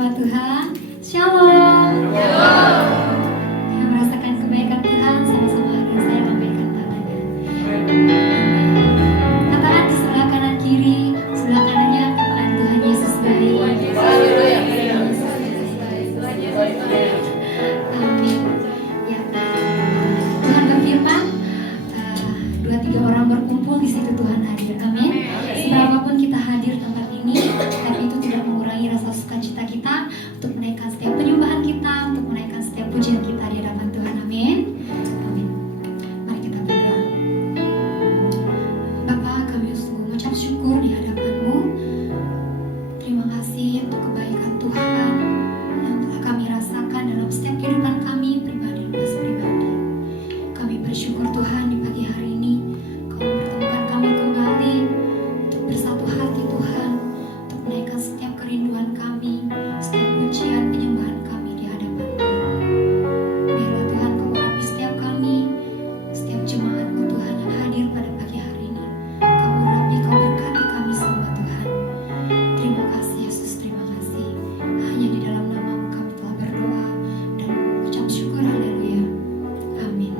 Nama Tuhan, Shalom. Yang merasakan kebaikan Tuhan sama-sama dengan saya lambaikan tangannya. Katakan di sebelah kanan kiri, sebelah kanannya katakan Tuhan Yesus baik. Amin. Ya. Tuhan berfirman, 2-3 orang berkumpul di situ Tuhan hadir. Amin. Seberapapun kita hadir tempat ini, tapi itu tidak mengurangi rasa sukacita kita untuk menaikkan setiap penyembahan kita, untuk menaikkan setiap pujian kita di hadapan Tuhan. Amin. Amin. Mari kita berdoa. Bapa, kami sungguh mengucap syukur di hadapan-Mu. Terima kasih untuk kebaikan Tuhan yang telah kami rasakan dalam setiap kehidupan kami pribadi lepas pribadi. Kami bersyukur Tuhan di pagi hari ini Kau mempertemukan kami kembali untuk bersatu hati Tuhan, untuk menaikkan setiap kerinduan kami, setiap pujian penyembahan kami di hadapan-Mu. Biarlah Tuhan Kau urapi setiap kami, setiap jemaat-Mu Tuhan yang hadir pada pagi hari ini. Kau urapi, Kau berkati kami semua Tuhan. Terima kasih Yesus, terima kasih. Hanya di dalam nama-Mu kami telah berdoa dan ucap syukur, haleluya. Amin.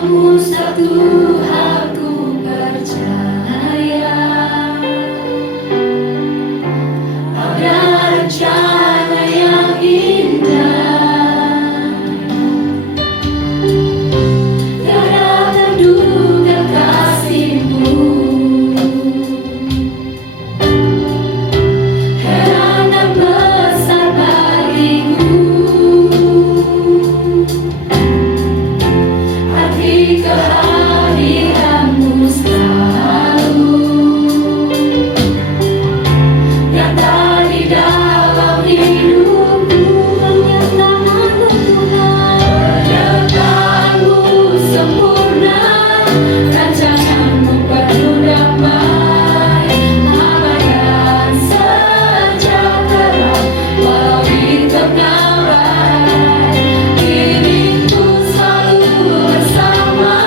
Namun satu hal ku percaya, ada rencana yang indah, tiada terduga kasih-Mu. Heran dan besar bagiku arti kehadiran-Mu selalu nyata di dalam hidupku. Penyertaan-Mu Tuhan, penyertaan-Mu sempurna, rancangan-Mu penuh damai, aman dan sejahtera walau di tengah badai. Diriku selalu bersama,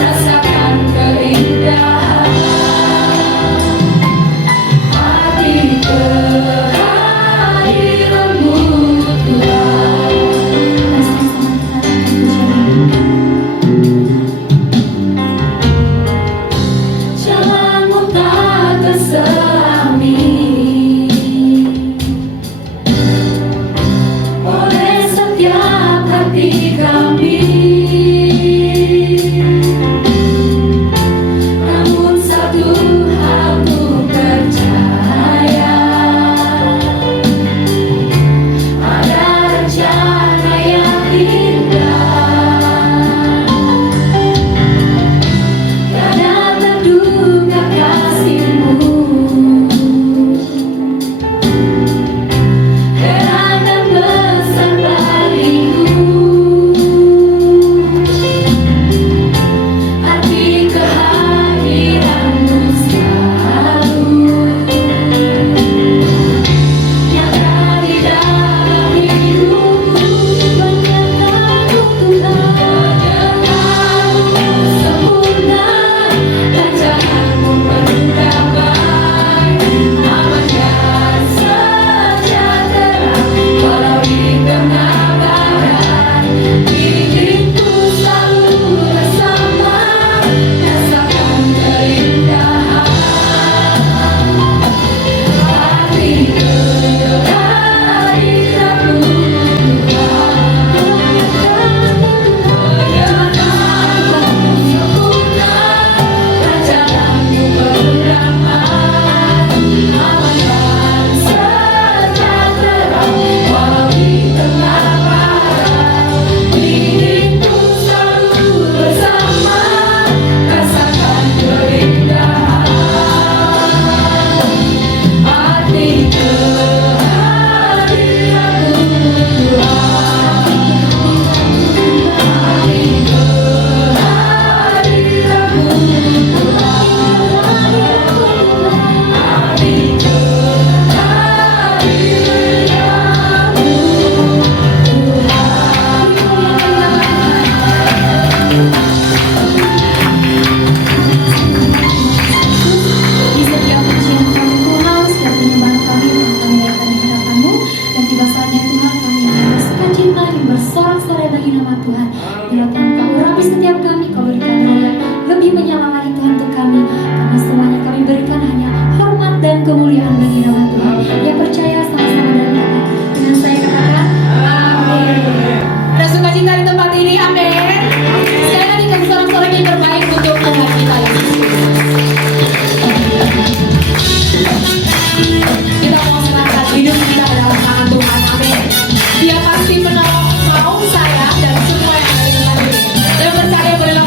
rasakan keindahan arti kehadiran-Mu Tuhan. Jalan-Mu tak terselami oleh setiap hati kami. Namun satu hal ku percaya, ada rencana yang indah, tiada terduga kasih-Mu. Heran dan besar bagiku arti kehadiran-Mu selalu nyata di dalam hidupku. Penyertaan-Mu Tuhan, penyertaan-Mu sempurna, rancangan-Mu penuh damai, aman dan sejahtera walau di tengah badai. Diriku selalu bersama, rasakan keindahan arti kehadiran-Mu Tuhan. Penyertaan-Mu sempurna, rancangan-Mu penuh damai, aman dan sejahtera walau di tengah badai. Diriku selalu bersama, rasakan keindahan arti kehadiran-Mu Tuhan. Arti kehadiran-Mu Tuhan. Arti Di setiap ujian kami Tuhan, setiap penyembahan kami Tuhan, kami naikkan di hadapan-Mu. Dan tiba saatnya Tuhan kami akan bersukacita dan bersorak-sorai bagi nama Tuhan. Bila Tuhan Kau urapi setiap kami, Kau berikan roh yang lebih menyala lagi Tuhan untuk kami, karena semuanya kami berikan hanya hormat dan kemuliaan bagi nama Tuhan. Yang percaya sama-sama dalam hati dengan saya katakan amin. Ada sukacita di tempat ini, amin. Sekali lagi kasih sorak-sorai yang terbaik untuk Tuhan kita Yesus. Kita mau serahkan hidup kita dalam tangan Tuhan, amin. Dia pasti menolong mau saya dan semua yang ada di tempat ini. Dan percaya boleh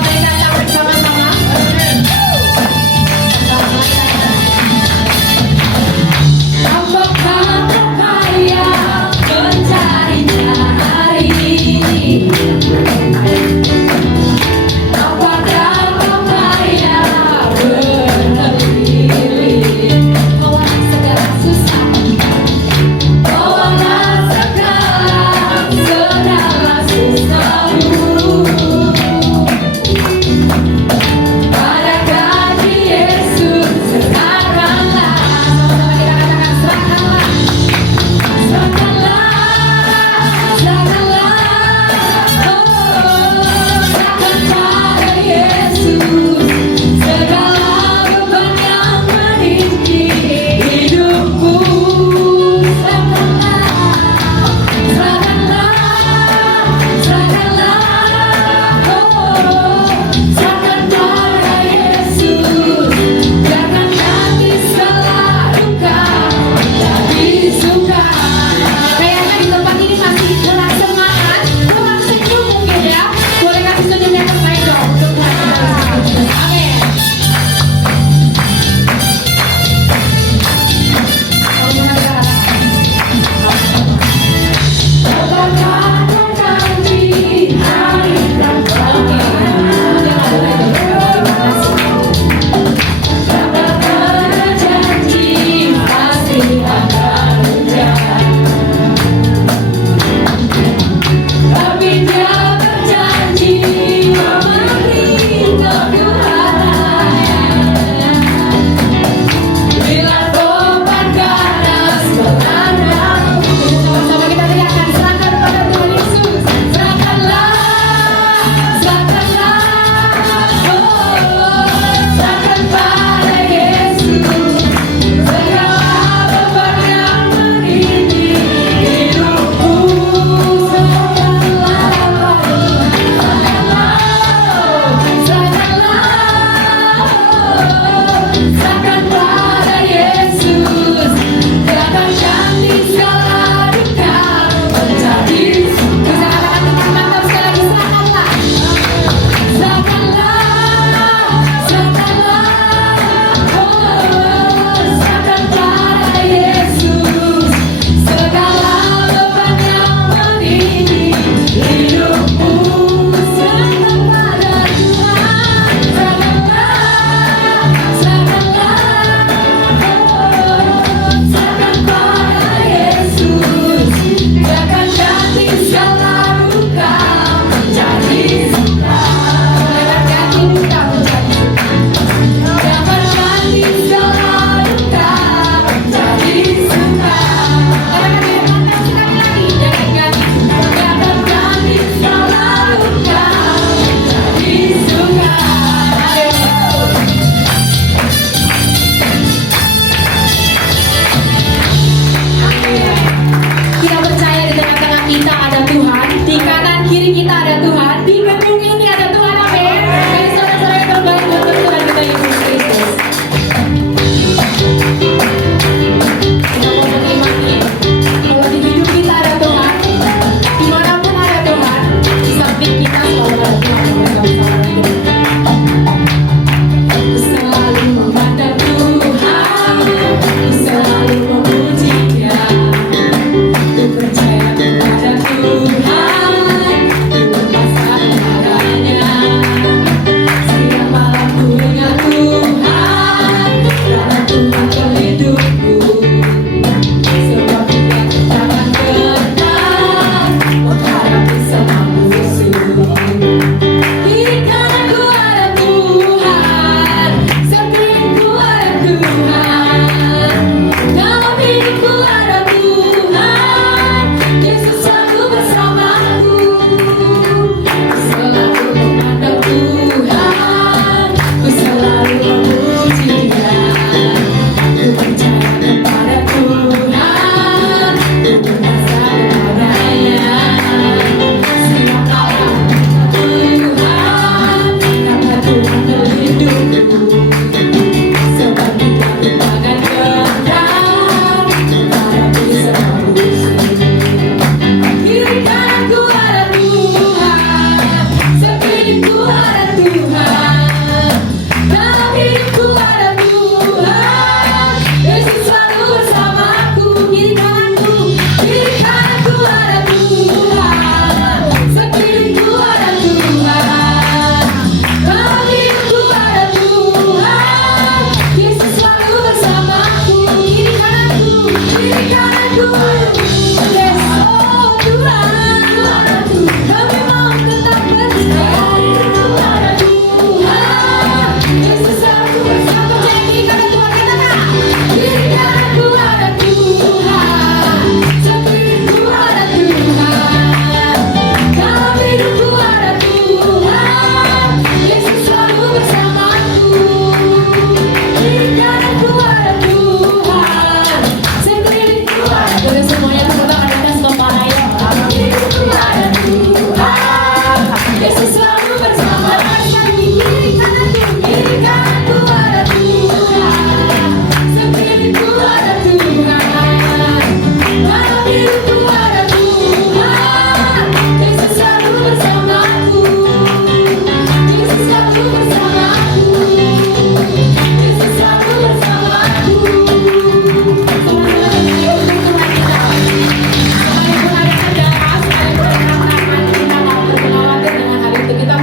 Kita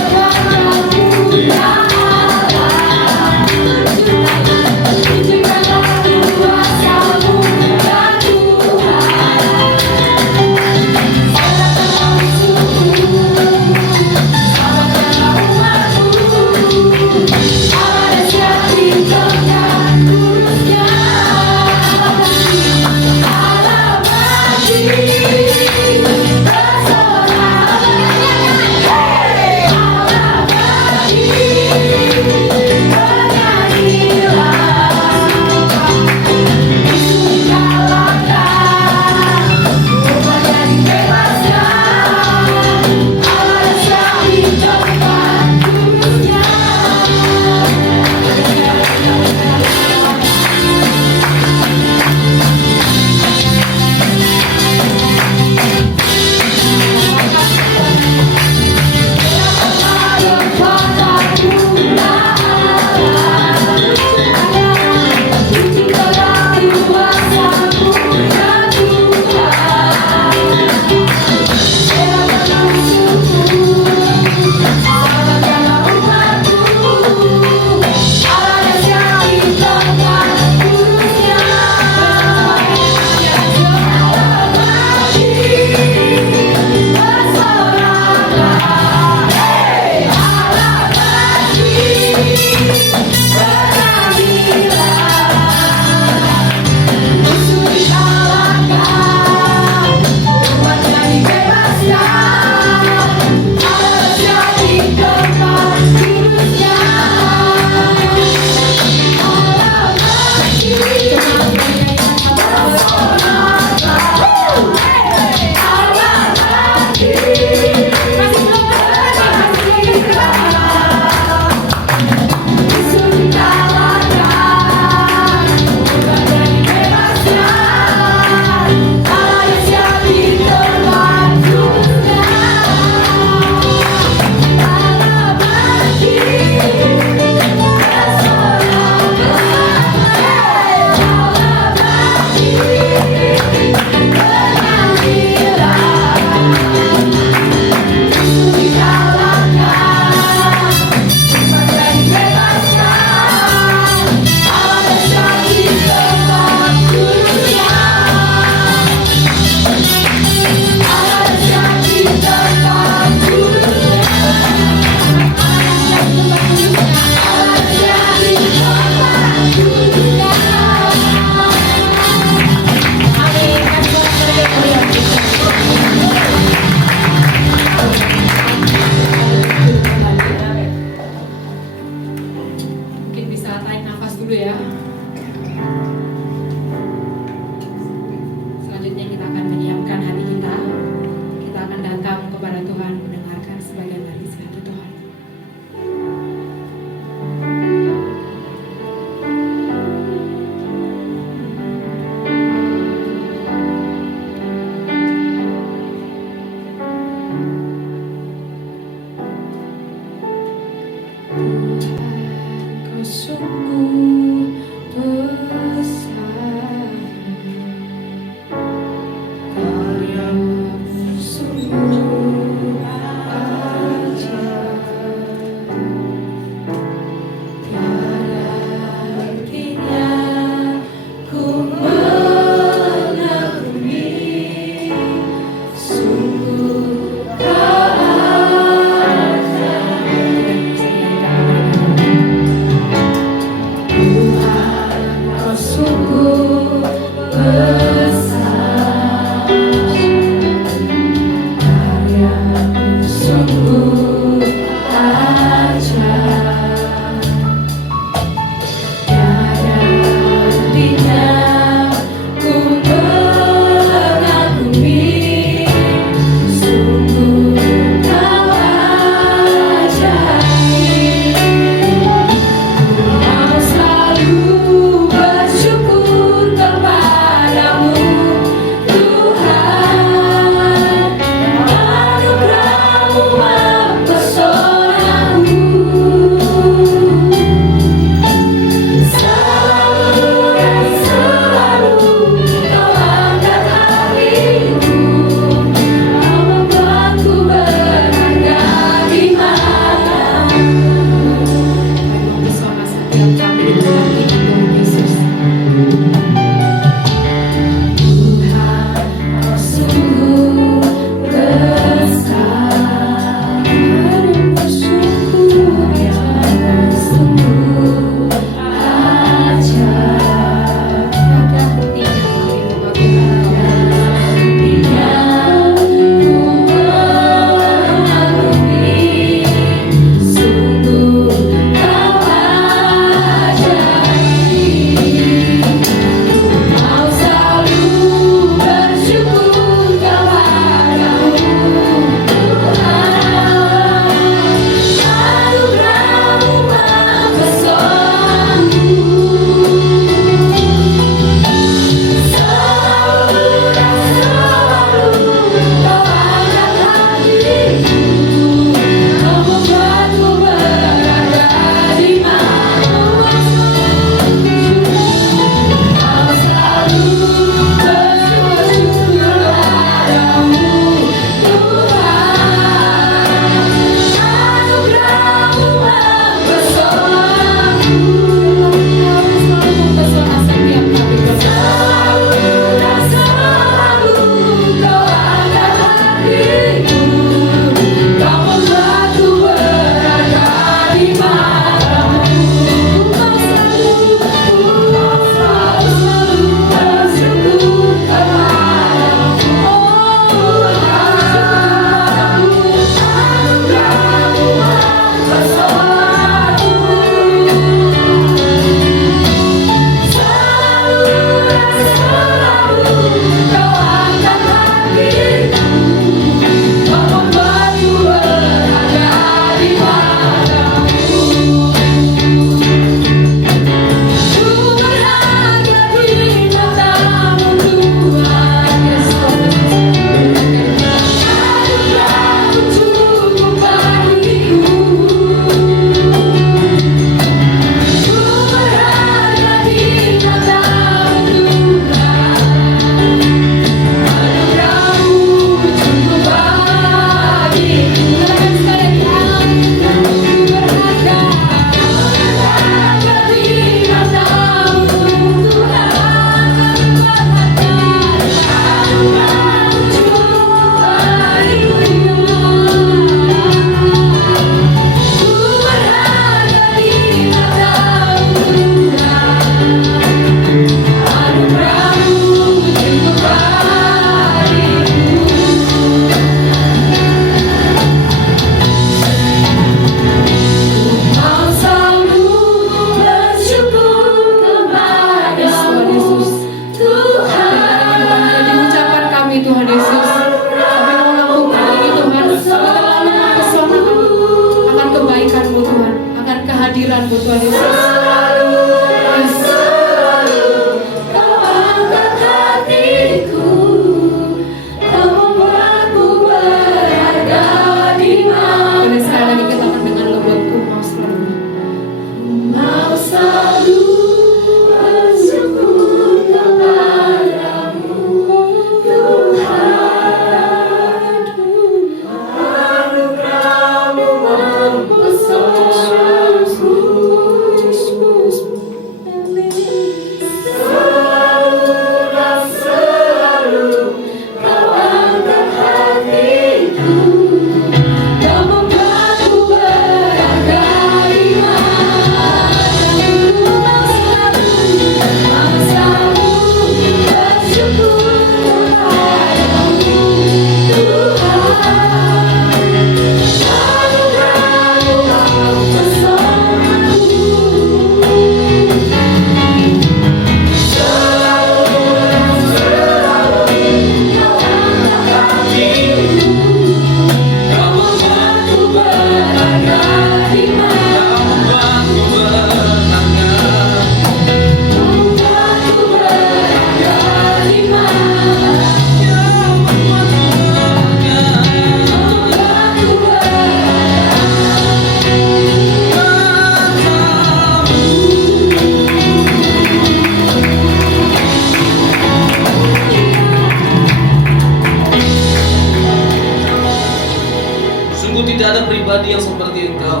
pribadi yang seperti Engkau.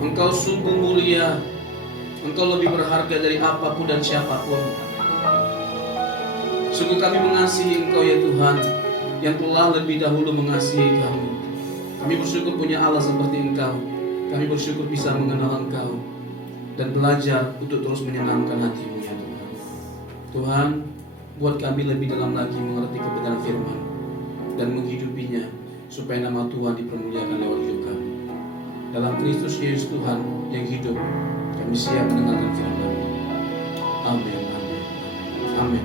Engkau sungguh mulia. Engkau lebih berharga dari apapun dan siapapun. Sungguh kami mengasihi Engkau ya Tuhan, yang telah lebih dahulu mengasihi kami. Kami bersyukur punya Allah seperti Engkau. Kami bersyukur bisa mengenal Engkau dan belajar untuk terus menyenangkan hati-Mu ya Tuhan. Tuhan, buat kami lebih dalam lagi mengerti kebenaran firman dan menghidupinya, supaya nama Tuhan dipermuliakan lewat hidup kami. Dalam Kristus Yesus Tuhan yang hidup, kami siap mendengarkan firman. Amin, amin, amin.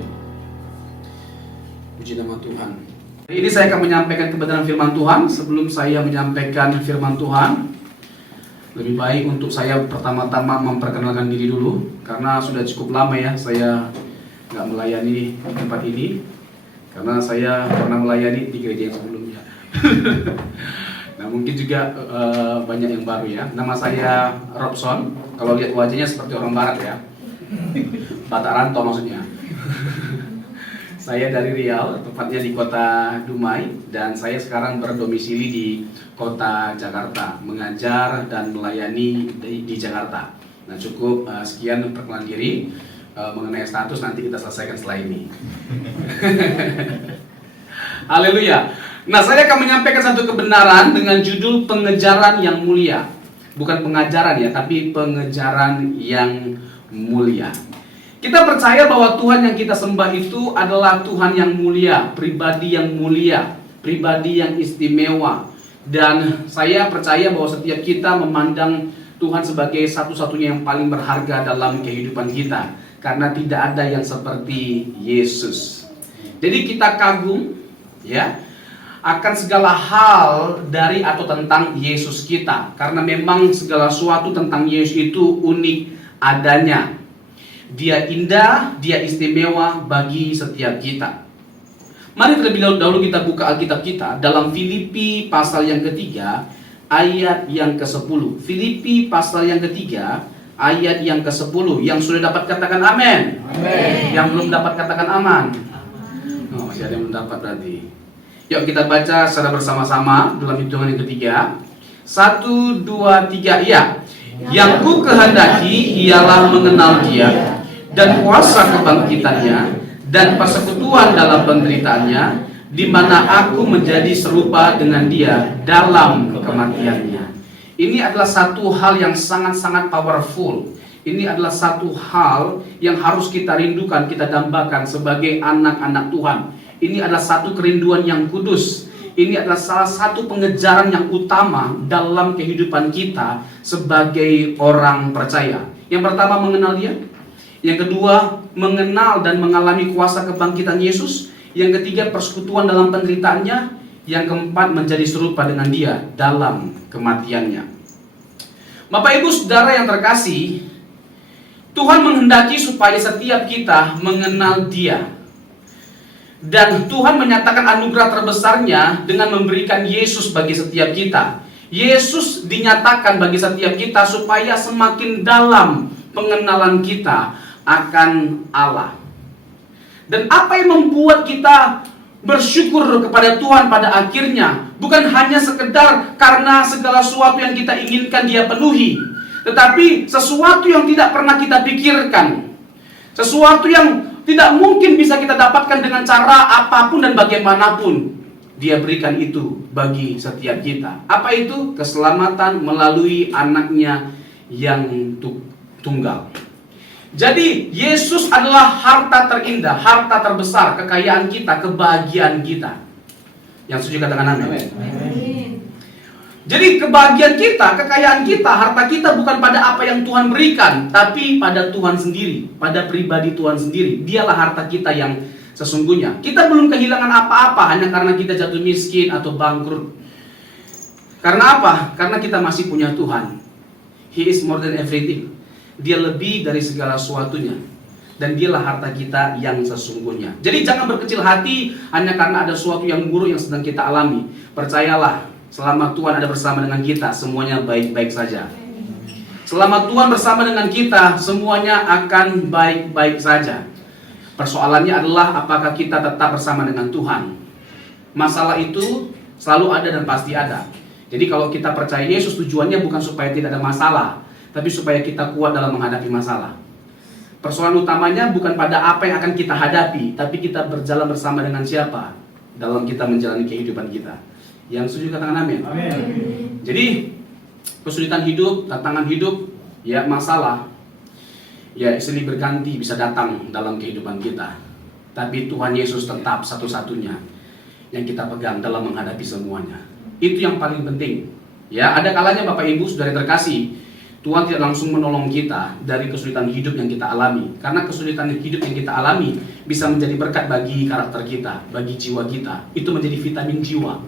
Puji nama Tuhan. Hari ini saya akan menyampaikan kebenaran firman Tuhan. Sebelum saya menyampaikan firman Tuhan, lebih baik untuk saya pertama-tama memperkenalkan diri dulu, karena sudah cukup lama ya saya nggak melayani di tempat ini, karena saya pernah melayani di gereja yang sebelumnya. Nah mungkin juga banyak yang baru ya. Nama saya Robson. Kalau lihat wajahnya seperti orang barat ya, Batak rantau maksudnya. Saya dari Riau, tepatnya di kota Dumai, dan saya sekarang berdomisili di kota Jakarta, mengajar dan melayani di Jakarta. Nah cukup sekian perkenalan diri. Mengenai status nanti kita selesaikan setelah ini. Haleluya. Nah saya akan menyampaikan satu kebenaran dengan judul pengejaran yang mulia. Bukan pengajaran ya, tapi pengejaran yang mulia. Kita percaya bahwa Tuhan yang kita sembah itu adalah Tuhan yang mulia, pribadi yang mulia, pribadi yang istimewa. Dan saya percaya bahwa setiap kita memandang Tuhan sebagai satu-satunya yang paling berharga dalam kehidupan kita, karena tidak ada yang seperti Yesus. Jadi kita kagum ya akan segala hal dari atau tentang Yesus kita, karena memang segala sesuatu tentang Yesus itu unik adanya. Dia indah, dia istimewa bagi setiap kita. Mari terlebih dahulu kita buka Alkitab kita dalam Filipi pasal yang ketiga ayat yang ke-10. Filipi pasal yang ketiga ayat yang ke-10. Yang sudah dapat katakan amin. Amin. Yang belum dapat katakan aman. Oh, masih ada yang belum dapat berarti. Yuk kita baca secara bersama-sama dalam hitungan yang ketiga. 1, 2, 3, iya. Yang ku kehendaki ialah mengenal Dia dan kuasa kebangkitannya dan persekutuan dalam penderitaannya, di mana aku menjadi serupa dengan Dia dalam kematiannya. Ini adalah satu hal yang sangat-sangat powerful. Ini adalah satu hal yang harus kita rindukan, kita dambakan sebagai anak-anak Tuhan. Ini adalah satu kerinduan yang kudus. Ini adalah salah satu pengejaran yang utama dalam kehidupan kita sebagai orang percaya. Yang pertama mengenal Dia. Yang kedua mengenal dan mengalami kuasa kebangkitan Yesus. Yang ketiga persekutuan dalam penderitaannya. Yang keempat menjadi serupa dengan Dia dalam kematiannya. Bapak Ibu Saudara yang terkasih, Tuhan menghendaki supaya setiap kita mengenal Dia. Dan Tuhan menyatakan anugerah terbesarnya dengan memberikan Yesus bagi setiap kita. Yesus dinyatakan bagi setiap kita supaya semakin dalam pengenalan kita akan Allah. Dan apa yang membuat kita bersyukur kepada Tuhan pada akhirnya bukan hanya sekedar karena segala sesuatu yang kita inginkan Dia penuhi, tetapi sesuatu yang tidak pernah kita pikirkan, sesuatu yang tidak mungkin bisa kita dapatkan dengan cara apapun dan bagaimanapun, Dia berikan itu bagi setiap kita. Apa itu? Keselamatan melalui anaknya yang tunggal. Jadi Yesus adalah harta terindah, harta terbesar, kekayaan kita, kebahagiaan kita. Yang setuju katakan amin. Jadi kebahagiaan kita, kekayaan kita, harta kita bukan pada apa yang Tuhan berikan, tapi pada Tuhan sendiri, pada pribadi Tuhan sendiri. Dialah harta kita yang sesungguhnya. Kita belum kehilangan apa-apa hanya karena kita jatuh miskin atau bangkrut. Karena apa? Karena kita masih punya Tuhan. He is more than everything. Dia lebih dari segala sesuatunya. Dan dialah harta kita yang sesungguhnya. Jadi jangan berkecil hati hanya karena ada sesuatu yang buruk yang sedang kita alami. Percayalah, selama Tuhan ada bersama dengan kita, semuanya baik-baik saja. Selama Tuhan bersama dengan kita, semuanya akan baik-baik saja. Persoalannya adalah apakah kita tetap bersama dengan Tuhan. Masalah itu selalu ada dan pasti ada. Jadi kalau kita percaya Yesus, tujuannya bukan supaya tidak ada masalah, tapi supaya kita kuat dalam menghadapi masalah. Persoalan utamanya bukan pada apa yang akan kita hadapi, tapi kita berjalan bersama dengan siapa dalam kita menjalani kehidupan kita. Yang setuju katakan amin. Jadi kesulitan hidup, tantangan hidup, ya masalah, ya silih berganti bisa datang dalam kehidupan kita. Tapi Tuhan Yesus tetap satu-satunya yang kita pegang dalam menghadapi semuanya. Itu yang paling penting. Ya, ada kalanya Bapak Ibu Saudara terkasih, Tuhan tidak langsung menolong kita dari kesulitan hidup yang kita alami. Karena kesulitan hidup yang kita alami bisa menjadi berkat bagi karakter kita, bagi jiwa kita. Itu menjadi vitamin jiwa.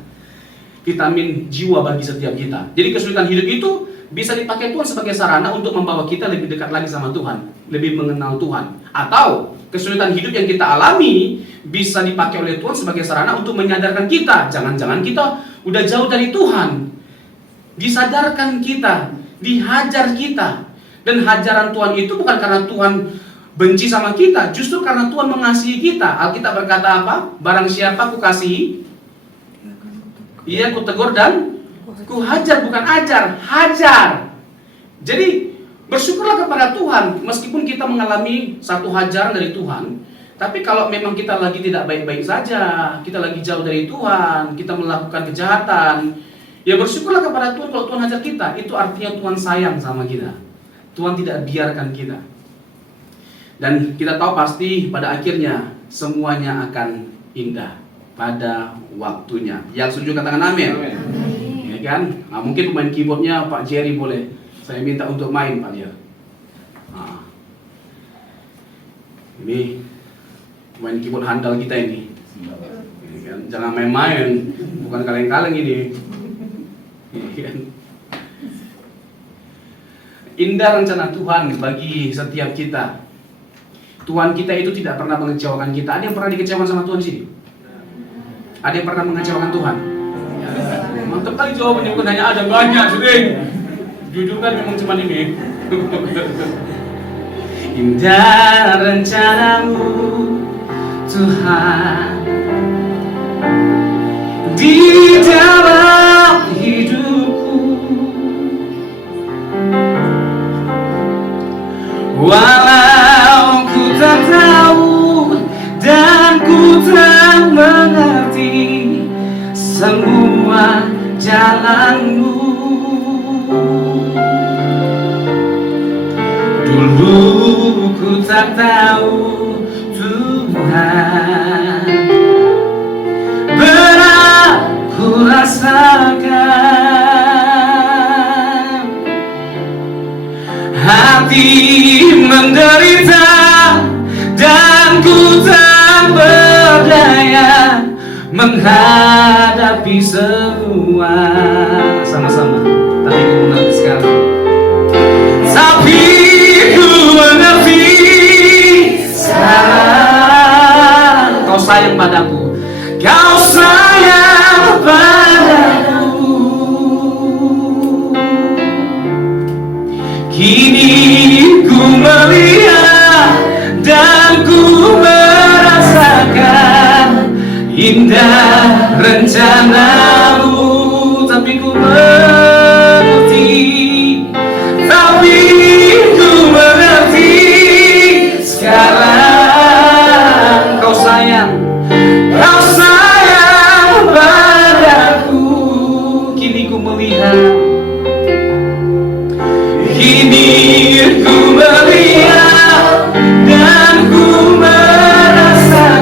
Vitamin jiwa bagi setiap kita. Jadi kesulitan hidup itu bisa dipakai Tuhan sebagai sarana untuk membawa kita lebih dekat lagi sama Tuhan, lebih mengenal Tuhan. Atau kesulitan hidup yang kita alami bisa dipakai oleh Tuhan sebagai sarana untuk menyadarkan kita, jangan-jangan kita udah jauh dari Tuhan. Disadarkan kita, dihajar kita. Dan hajaran Tuhan itu bukan karena Tuhan benci sama kita, justru karena Tuhan mengasihi kita. Alkitab berkata apa? Barang siapa kukasihi, ia kutegur dan kuhajar, bukan ajar, hajar. Jadi bersyukurlah kepada Tuhan meskipun kita mengalami satu hajaran dari Tuhan. Tapi kalau memang kita lagi tidak baik-baik saja, kita lagi jauh dari Tuhan, kita melakukan kejahatan, ya bersyukurlah kepada Tuhan kalau Tuhan hajar kita. Itu artinya Tuhan sayang sama kita. Tuhan tidak biarkan kita. Dan kita tahu pasti pada akhirnya semuanya akan indah pada waktunya. Yang setuju katakan amin. Ya kan? Nah, mungkin pemain keyboardnya Pak Jerry boleh. Saya minta untuk main Pak Jerry. Nah, ini pemain keyboard handal kita ini. Ya kan? Jangan main-main, bukan kaleng-kaleng ini. Ya kan? Indah rencana Tuhan bagi setiap kita. Tuhan kita itu tidak pernah mengecewakan kita. Ada yang pernah dikecewakan sama Tuhan sih? Ada yang pernah mengecewakan Tuhan? Mantap kali jawabannya, bukan hanya ada, banyak sering. Jujur kan memang cuma ini. Indah rencanamu Tuhan di dalam hidupku, walau ku tak tahu dan ku tak mengerti semua jalanmu. Dulu ku tak tahu Tuhan, berat ku rasakan, hati menderita dan ku tak berdaya menghadapi semua. Sama-sama, tapi ku mengerti sekarang sayang padaku. Kau sayang padaku. Kini ku melihat dan ku merasakan indah rencanamu. Tapi ku mengerti sekarang. Kau sayang padaku. Kini ku melihat dan ku merasakan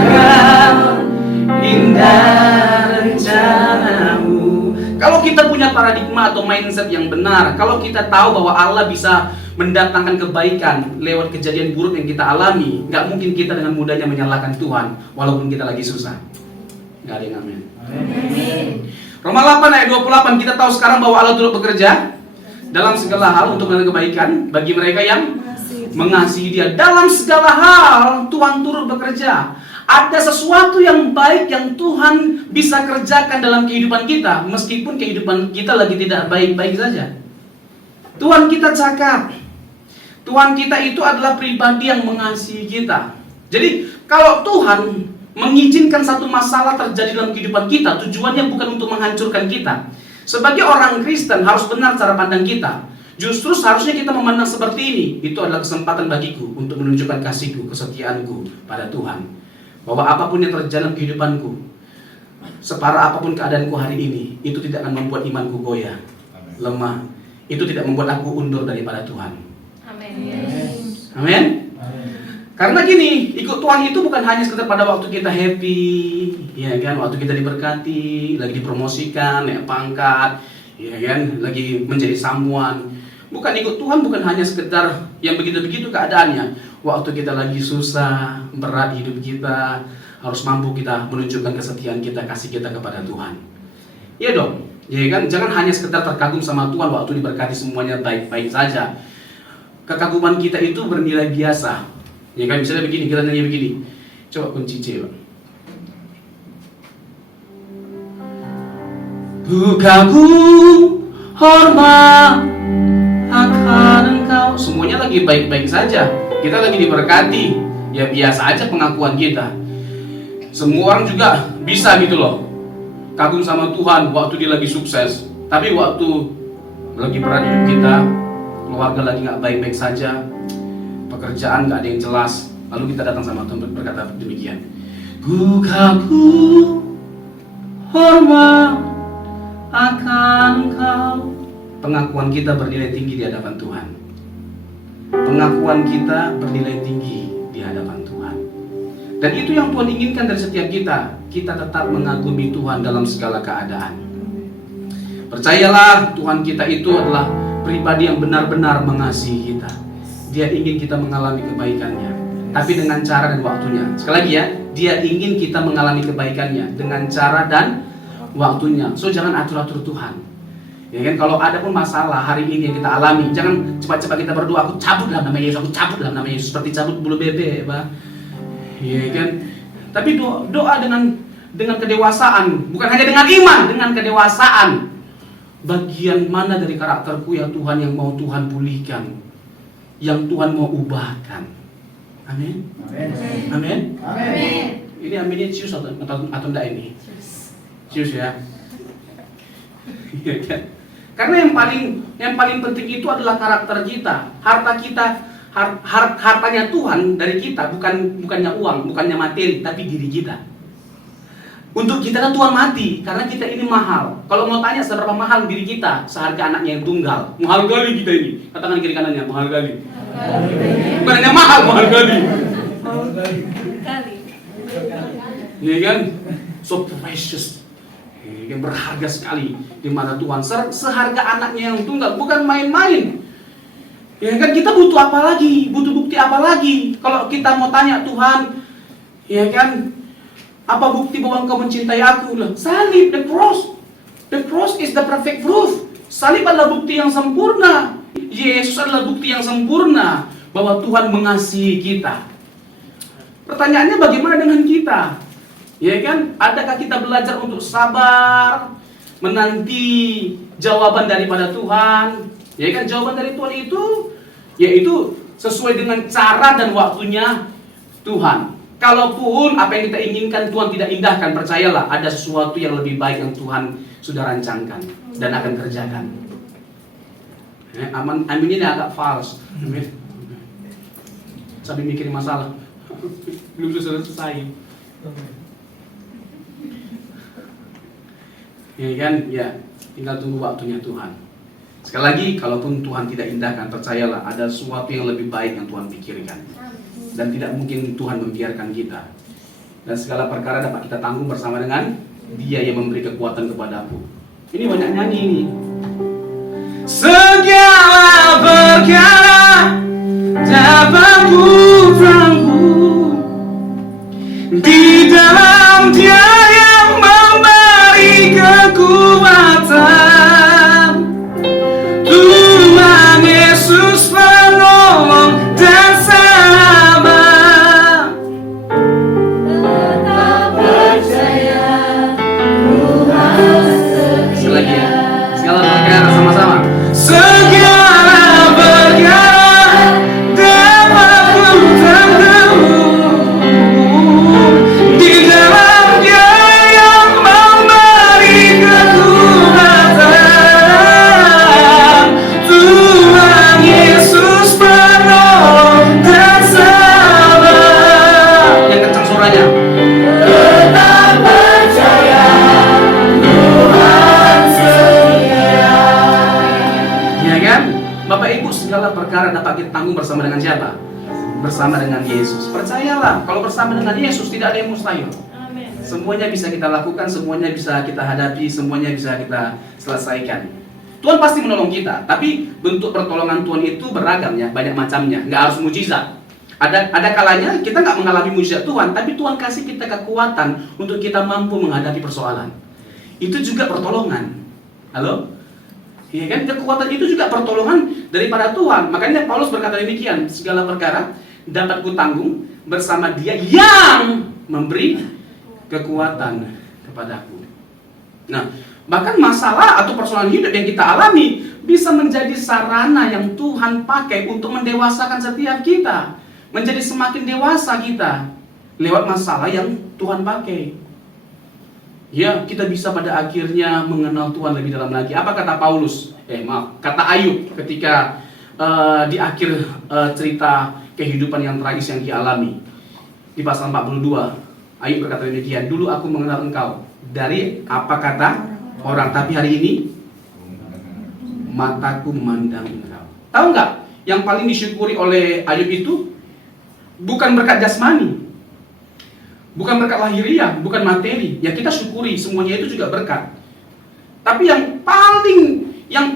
indah rencanamu. Kalau kita punya paradigma atau mindset yang benar, kalau kita tahu bahwa Allah bisa mendatangkan kebaikan lewat kejadian buruk yang kita alami, nggak mungkin kita dengan mudahnya menyalahkan Tuhan walaupun kita lagi susah. Nggak ada yang amin. Roma 8 ayat 28, kita tahu sekarang bahwa Allah turut bekerja dalam segala hal untuk melakukan kebaikan bagi mereka yang mengasihi Dia. Dalam segala hal Tuhan turut bekerja. Ada sesuatu yang baik yang Tuhan bisa kerjakan dalam kehidupan kita, meskipun kehidupan kita lagi tidak baik-baik saja. Tuhan kita cakap, Tuhan kita itu adalah pribadi yang mengasihi kita. Jadi kalau Tuhan mengizinkan satu masalah terjadi dalam kehidupan kita, tujuannya bukan untuk menghancurkan kita. Sebagai orang Kristen harus benar cara pandang kita. Justru seharusnya kita memandang seperti ini. Itu adalah kesempatan bagiku untuk menunjukkan kasihku, kesetiaanku pada Tuhan. Bahwa apapun yang terjadi dalam kehidupanku, separah apapun keadaanku hari ini, itu tidak akan membuat imanku goyah, lemah. Itu tidak membuat aku undur daripada Tuhan. Amin. Amin. Karena gini, ikut Tuhan itu bukan hanya sekedar pada waktu kita happy, ya kan, waktu kita diberkati, lagi dipromosikan, naik pangkat, ya kan, lagi menjadi samuan. Bukan ikut Tuhan, bukan hanya sekedar yang begitu-begitu keadaannya. Waktu kita lagi susah, berat hidup kita, harus mampu kita menunjukkan kesetiaan kita, kasih kita kepada Tuhan. Iya dong, ya kan, jangan hanya sekedar terkagum sama Tuhan waktu diberkati semuanya baik-baik saja. Kekaguman kita itu bernilai biasa. Ya kan, misalnya begini, kita nanya begini. Coba kunci C, Pak. Ku kagum hormat akan Engkau. Semuanya lagi baik-baik saja. Kita lagi diberkati. Ya biasa aja pengakuan kita. Semua orang juga bisa gitu loh, kagum sama Tuhan waktu dia lagi sukses. Tapi waktu lagi berat hidup kita, keluarga lagi gak baik-baik saja, pekerjaan gak ada yang jelas, lalu kita datang sama Tuhan berkata demikian. Ku kagum hormat akan Engkau. Pengakuan kita bernilai tinggi di hadapan Tuhan. Pengakuan kita bernilai tinggi di hadapan Tuhan. Dan itu yang Tuhan inginkan dari setiap kita. Kita tetap mengagumi Tuhan dalam segala keadaan. Percayalah, Tuhan kita itu adalah pribadi yang benar-benar mengasihi kita. Dia ingin kita mengalami kebaikannya, tapi dengan cara dan waktunya. Sekali lagi ya, Dia ingin kita mengalami kebaikannya dengan cara dan waktunya. So jangan atur-atur Tuhan. Ya kan, kalau ada pun masalah hari ini yang kita alami, jangan cepat-cepat kita berdoa, aku cabut dalam nama Yesus, aku cabut dalam nama Yesus, seperti cabut bulu bebek, Pak. Ya kan? Tapi doa dengan kedewasaan, bukan hanya dengan iman, dengan kedewasaan. Bagian mana dari karakterku ya Tuhan yang mau Tuhan pulihkan, yang Tuhan mau ubahkan. Amin. Amin. Amin. Ini aminnya cius atau enggak ini? Cius ya. Iya kan? Karena yang paling penting itu adalah karakter kita, harta kita, hartanya Tuhan dari kita bukannya uang, bukannya materi, tapi diri kita. Untuk kita kan Tuhan mati, karena kita ini mahal. Kalau mau tanya seberapa mahal diri kita, seharga anaknya yang tunggal. Mahal kali kita ini. Katakan kiri kanannya, mahal kali. Bukan hanya mahal kali. Iya kan? So precious. Yang berharga sekali di mata Tuhan. Seharga anaknya yang tunggal, bukan main-main. Ya kan, kita butuh apa lagi? Butuh bukti apa lagi? Kalau kita mau tanya Tuhan, ya kan, apa bukti bahwa Engkau mencintai aku? Salib, the cross. The cross is the perfect proof. Salib adalah bukti yang sempurna. Yesus adalah bukti yang sempurna bahwa Tuhan mengasihi kita. Pertanyaannya bagaimana dengan kita? Ya kan? Adakah kita belajar untuk sabar, menanti jawaban daripada Tuhan? Ya kan? Jawaban dari Tuhan itu yaitu sesuai dengan cara dan waktunya Tuhan. Kalaupun apa yang kita inginkan Tuhan tidak indahkan, percayalah ada sesuatu yang lebih baik yang Tuhan sudah rancangkan dan akan kerjakan. Amin ini agak false. Amin. Sambil mikirin masalah, belum selesai. Ya kan? Ya, tinggal tunggu waktunya Tuhan. Sekali lagi, kalaupun Tuhan tidak indahkan, percayalah ada sesuatu yang lebih baik yang Tuhan pikirkan. Dan tidak mungkin Tuhan membiarkan kita. Dan segala perkara dapat kita tanggung bersama dengan Dia yang memberi kekuatan kepadaku. Ini banyak nyanyi ini. Segala perkara dapat ku tanggung di dalam Dia yang memberi kekuatan. Tuhan Yesus penolong dan sabar. Tetap percaya Tuhan setia. Sekali lagi ya. Segala perkara sama-sama. Segala perkara dapat ku tanggung di dalam Dia yang memberi kekuatan. Tuhan Yesus penolong dan sabar. Yang kencang suaranya. Tetap percaya Tuhan setia. Ya kan? Bapak Ibu, segala perkara dapat kita tanggung bersama dengan siapa? Bersama dengan Yesus. Percayalah, kalau bersama dengan Yesus tidak ada yang mustahil. Semuanya bisa kita lakukan, semuanya bisa kita hadapi, semuanya bisa kita selesaikan. Tuhan pasti menolong kita, tapi bentuk pertolongan Tuhan itu beragam ya, banyak macamnya. Nggak harus mujizat. Ada kalanya kita nggak mengalami mujizat Tuhan, tapi Tuhan kasih kita kekuatan untuk kita mampu menghadapi persoalan. Itu juga pertolongan. Halo? Iya kan? Kekuatan itu juga pertolongan daripada Tuhan. Makanya Paulus berkata demikian, segala perkara dapat kutanggung bersama Dia yang memberi kekuatan kepadaku. Nah, bahkan masalah atau persoalan hidup yang kita alami bisa menjadi sarana yang Tuhan pakai untuk mendewasakan setiap kita, menjadi semakin dewasa kita lewat masalah yang Tuhan pakai. Ya, kita bisa pada akhirnya mengenal Tuhan lebih dalam lagi. Apa kata Paulus? Kata Ayub ketika di akhir cerita kehidupan yang tragis yang dialami. Di pasal 42, Ayub berkata demikian, dulu aku mengenal engkau dari apa kata orang, tapi hari ini mataku memandang engkau. Tahu nggak? Yang paling disyukuri oleh Ayub itu bukan berkat jasmani, bukan berkat lahiriah, bukan materi. Ya kita syukuri semuanya itu juga berkat. Tapi yang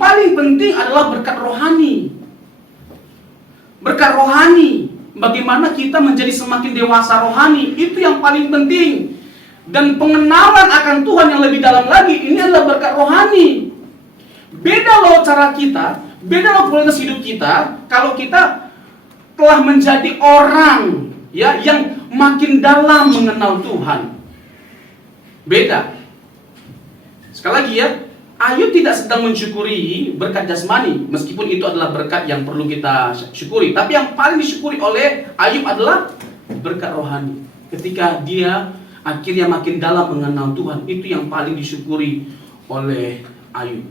paling penting adalah berkat rohani. Berkat rohani. Bagaimana kita menjadi semakin dewasa rohani, itu yang paling penting. Dan pengenalan akan Tuhan yang lebih dalam lagi, ini adalah berkat rohani. Beda loh cara kita, beda loh kualitas hidup kita kalau kita telah menjadi orang ya yang makin dalam mengenal Tuhan. Beda. Sekali lagi ya, Ayub tidak sedang mensyukuri berkat jasmani, meskipun itu adalah berkat yang perlu kita syukuri. Tapi yang paling disyukuri oleh Ayub adalah berkat rohani. Ketika dia akhirnya makin dalam mengenal Tuhan, itu yang paling disyukuri oleh Ayub.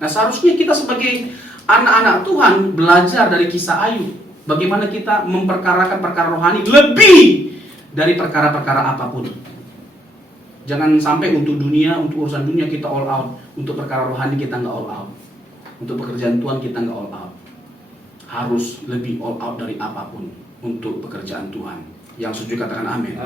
Nah, seharusnya kita sebagai anak-anak Tuhan belajar dari kisah Ayub. Bagaimana kita memperkarakan perkara rohani lebih dari perkara-perkara apapun. Jangan sampai untuk dunia, untuk urusan dunia kita all out. Untuk perkara rohani kita nggak all out. Untuk pekerjaan Tuhan kita nggak all out. Harus lebih all out dari apapun untuk pekerjaan Tuhan. Yang setuju katakan amin.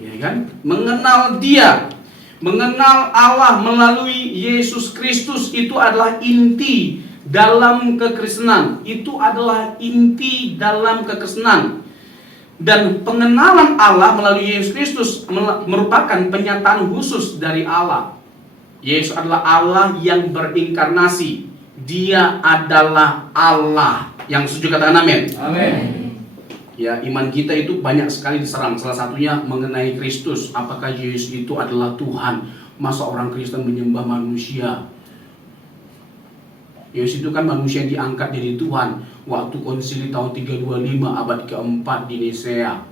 Ya kan? Mengenal Dia, mengenal Allah melalui Yesus Kristus itu adalah inti dalam kekristenan. Itu adalah inti dalam kekristenan. Dan pengenalan Allah melalui Yesus Kristus merupakan penyataan khusus dari Allah. Yesus adalah Allah yang berinkarnasi. Dia adalah Allah. Yang setuju katakan amin. Amin. Ya, iman kita itu banyak sekali diserang. Salah satunya mengenai Kristus. Apakah Yesus itu adalah Tuhan? Masa orang Kristen menyembah manusia? Yesus itu kan manusia yang diangkat jadi Tuhan waktu konsili tahun 325 abad keempat di Nisea.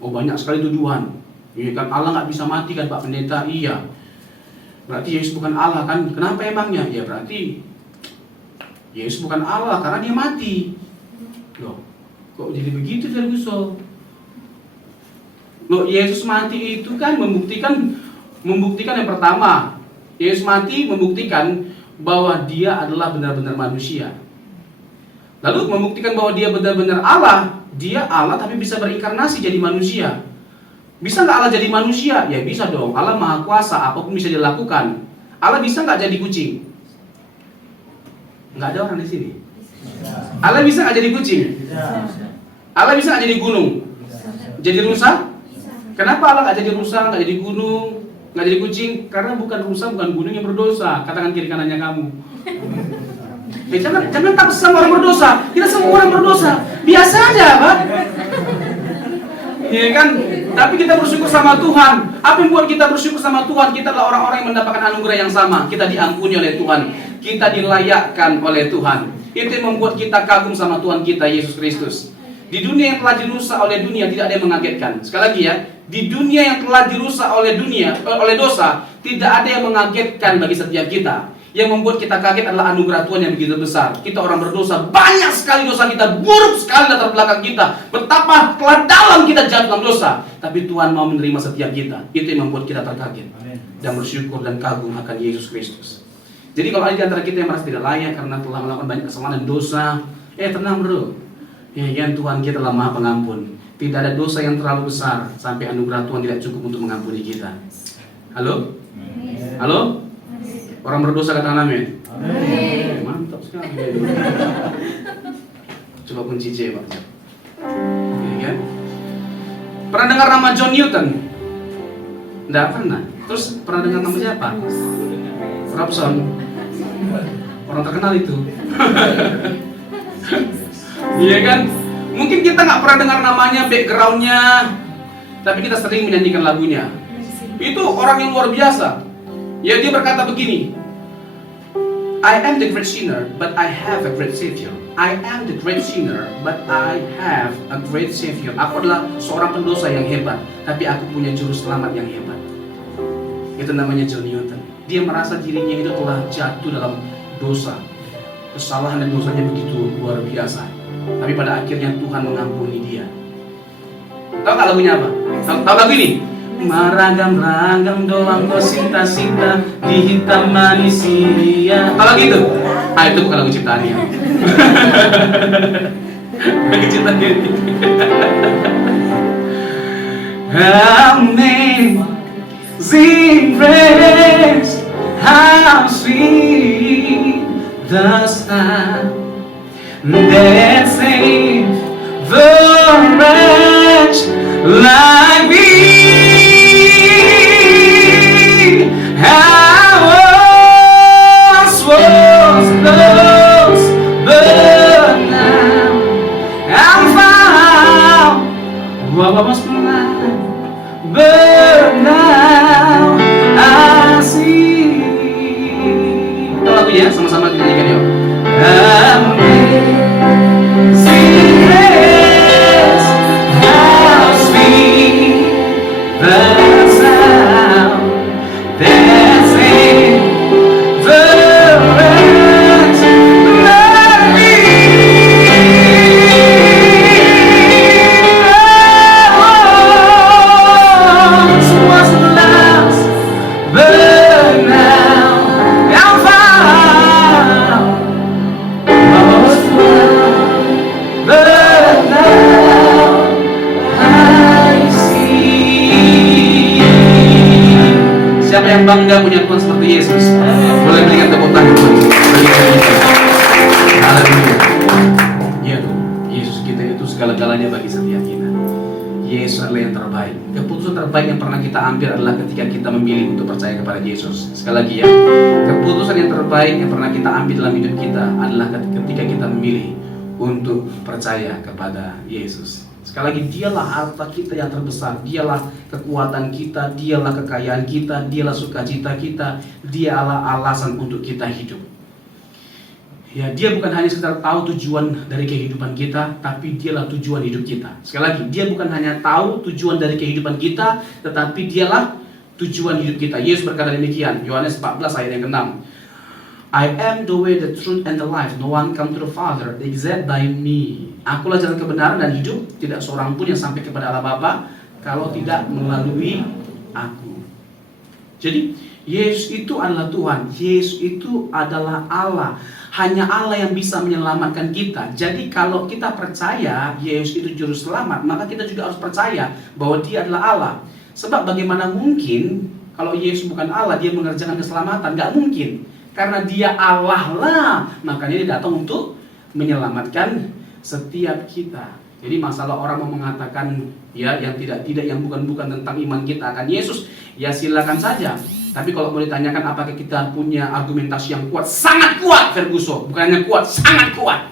Oh, banyak sekali tuduhan. Ya kan, Allah nggak bisa mati kan Pak Pendeta? Iya. Berarti Yesus bukan Allah kan? Kenapa emangnya? Ya berarti Yesus bukan Allah karena dia mati. Loh, kok jadi begitu Ferguson? Loh, Yesus mati itu kan membuktikan yang pertama, Yesus mati membuktikan bahwa dia adalah benar-benar manusia. Lalu membuktikan bahwa dia benar-benar Allah. Dia Allah tapi bisa berinkarnasi jadi manusia. Bisa nggak Allah jadi manusia? Ya bisa dong. Allah Maha Kuasa, apapun bisa dilakukan. Allah bisa nggak jadi kucing? Nggak ada orang di sini. Allah bisa nggak jadi kucing? Allah bisa nggak jadi gunung? Jadi rusa? Kenapa Allah nggak jadi rusa, nggak jadi gunung, nggak jadi kucing? Karena bukan rusa, bukan gunung yang berdosa. Katakan kiri kanannya kamu. Jangan takut sama orang berdosa. Kita semua orang berdosa. Biasa aja, Pak. Ya kan? Tapi kita bersyukur sama Tuhan. Apa yang buat kita bersyukur sama Tuhan? Kita adalah orang-orang yang mendapatkan anugerah yang sama. Kita diampuni oleh Tuhan. Kita dilayakkan oleh Tuhan. Itu yang membuat kita kagum sama Tuhan kita, Yesus Kristus. Di dunia yang telah dirusak oleh dunia, tidak ada yang mengagetkan. Sekali lagi ya, di dunia yang telah dirusak oleh dosa, tidak ada yang mengagetkan bagi setiap kita. Yang membuat kita kaget adalah anugerah Tuhan yang begitu besar. Kita orang berdosa, banyak sekali dosa kita, buruk sekali latar belakang kita. Betapa telah dalam kita jatuh dalam dosa. Tapi Tuhan mau menerima setiap kita. Itu yang membuat kita terkaget dan bersyukur dan kagum akan Yesus Kristus. Jadi kalau ada di antara kita yang merasa tidak layak karena telah melakukan banyak kesalahan dan dosa, tenang bro. Ya kan, Tuhan kita adalah Maha Pengampun. Tidak ada dosa yang terlalu besar sampai anugerah Tuhan tidak cukup untuk mengampuni kita. Halo? Halo? Orang berdosa katakan amin. Amin. Mantap sekali. Coba kunci C, Pak. Ya kan? Pernah dengar nama John Newton? Tidak pernah. Terus pernah dengar nama siapa? Robson. Orang terkenal itu. Iya kan? Mungkin kita nggak pernah dengar namanya, backgroundnya, tapi kita sering menyanyikan lagunya. Itu orang yang luar biasa. Ya, dia berkata begini, I am the great sinner, but I have a great savior. I am the great sinner, but I have a great savior. Aku adalah seorang pendosa yang hebat, tapi aku punya juru selamat yang hebat. Itu namanya John Newton. Dia merasa dirinya itu telah jatuh dalam dosa. Kesalahan dan dosanya begitu luar biasa. Tapi pada akhirnya Tuhan mengampuni dia. Tahu gak lagunya apa? Tahu lagu ini? Meragam-ragam doang kau sinta-sinta di hitam manusia. Tahu lagu itu? Itu bukan lagu ciptaannya. Lagu ciptaannya ini. Amazing grace, how sweet the sound that saved the wretch like me. I once was lost, but now I'm found. I was blind, but now I see. Itu lagunya, sama-sama kita nyanyikan yuk. Amazing grace, how sweet the sound that saved the wretch like me. I once was lost, but now I'm found. I was blind, but now I see. Siapa yang bangga punya Tuhan seperti Yesus? Boleh berikan tepuk tangan bagi kita. Haleluya. Ya Tuhan, Yesus kita itu segala-galanya bagi setiap kita. Yesus adalah yang terbaik. Keputusan terbaik yang pernah kita ambil adalah ketika kita memilih untuk percaya kepada Yesus. Sekali lagi ya, keputusan yang terbaik yang pernah kita ambil dalam hidup kita adalah ketika kita memilih untuk percaya kepada Yesus. Sekali lagi, dialah harta kita yang terbesar, dialah kekuatan kita, dialah kekayaan kita, dialah sukacita kita, dialah alasan untuk kita hidup. Ya, dia bukan hanya sekedar tahu tujuan dari kehidupan kita, tapi dialah tujuan hidup kita. Sekali lagi, dia bukan hanya tahu tujuan dari kehidupan kita, tetapi dialah tujuan hidup kita. Yesus berkata demikian, Yohanes 14 ayat yang ke-6. I am the way, the truth, and the life. No one come to the Father except by me. Akulah jalan kebenaran dan hidup. Tidak seorang pun yang sampai kepada Allah Bapa kalau tidak melalui aku. Jadi, Yesus itu adalah Tuhan. Yesus itu adalah Allah. Hanya Allah yang bisa menyelamatkan kita. Jadi kalau kita percaya Yesus itu juru selamat, maka kita juga harus percaya bahwa Dia adalah Allah. Sebab bagaimana mungkin kalau Yesus bukan Allah, Dia mengerjakan keselamatan? Gak mungkin. Karena Dia Allah lah, makanya Dia datang untuk menyelamatkan setiap kita. Jadi masalah orang mau mengatakan ya yang tidak yang bukan tentang iman kita akan Yesus, ya silakan saja. Tapi kalau mau ditanyakan apakah kita punya argumentasi yang kuat, sangat kuat Ferguson, bukan hanya kuat, sangat kuat.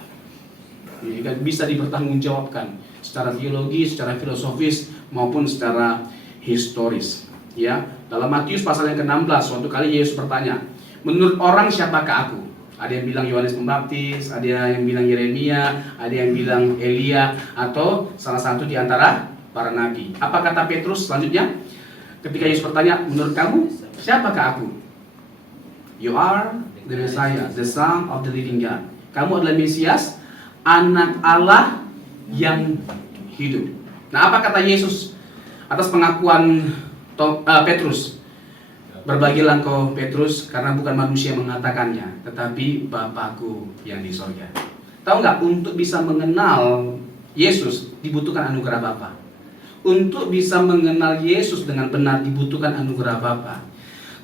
Ini kan bisa dipertanggungjawabkan secara teologi, secara filosofis maupun secara historis. Ya, dalam Matius pasal yang ke-16, suatu kali Yesus bertanya, menurut orang siapakah aku? Ada yang bilang Yohanes Pembaptis, ada yang bilang Yeremia, ada yang bilang Elia, atau salah satu di antara para nabi. Apa kata Petrus selanjutnya? Ketika Yesus bertanya, menurut kamu siapakah aku? You are the Messiah, the Son of the living God. Kamu adalah Mesias, anak Allah yang hidup. Nah, apa kata Yesus atas pengakuan Petrus? Berbahagialah engkau Petrus, karena bukan manusia yang mengatakannya, tetapi Bapakku yang di sorga. Tahu nggak, untuk bisa mengenal Yesus dibutuhkan anugerah Bapa. Untuk bisa mengenal Yesus dengan benar dibutuhkan anugerah Bapa.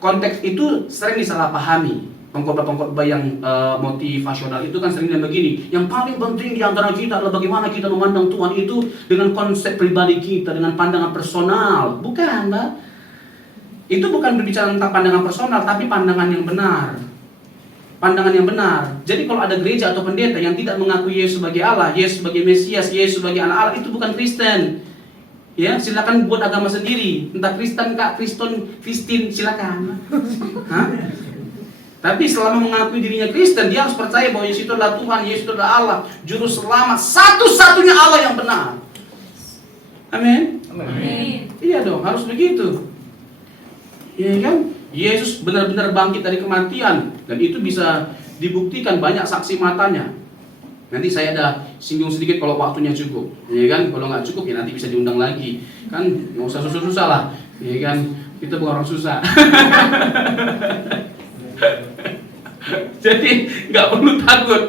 Konteks itu sering disalahpahami. Pengkhotbah yang motivasional itu kan sering begini. Yang paling penting di antara kita adalah bagaimana kita memandang Tuhan itu dengan konsep pribadi kita, dengan pandangan personal. Bukan, Mbak. Itu bukan berbicara tentang pandangan personal, tapi pandangan yang benar. Pandangan yang benar. Jadi kalau ada gereja atau pendeta yang tidak mengakui Yesus sebagai Allah, Yesus sebagai Mesias, Yesus sebagai anak Allah, itu bukan Kristen. Ya, silakan buat agama sendiri. Entah Kristen kah, Kristen, silakan. Hah? Tapi selama mengakui dirinya Kristen, dia harus percaya bahwa Yesus itu adalah Tuhan, Yesus itu adalah Allah, juru selamat, satu-satunya Allah yang benar. Amin. Amin. Iya dong, harus begitu. Iya kan? Yesus benar-benar bangkit dari kematian, dan itu bisa dibuktikan banyak saksi matanya. Nanti saya ada singgung sedikit kalau waktunya cukup, ya kan? Kalau nggak cukup ya nanti bisa diundang lagi, kan? Nggak usah susah-susah lah, ya kan? Kita bukan orang susah. Jadi nggak perlu takut,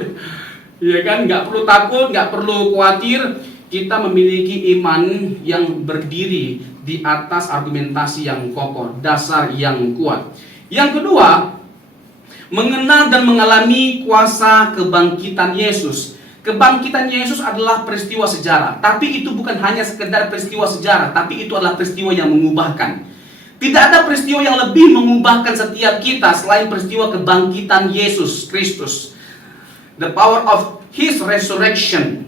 ya kan? Nggak perlu takut, nggak perlu khawatir. Kita memiliki iman yang berdiri di atas argumentasi yang kokoh, dasar yang kuat. Yang kedua, mengenal dan mengalami kuasa kebangkitan Yesus. Kebangkitan Yesus adalah peristiwa sejarah, tapi itu bukan hanya sekedar peristiwa sejarah, tapi itu adalah peristiwa yang mengubahkan. Tidak ada peristiwa yang lebih mengubahkan setiap kita selain peristiwa kebangkitan Yesus Kristus. The power of His resurrection.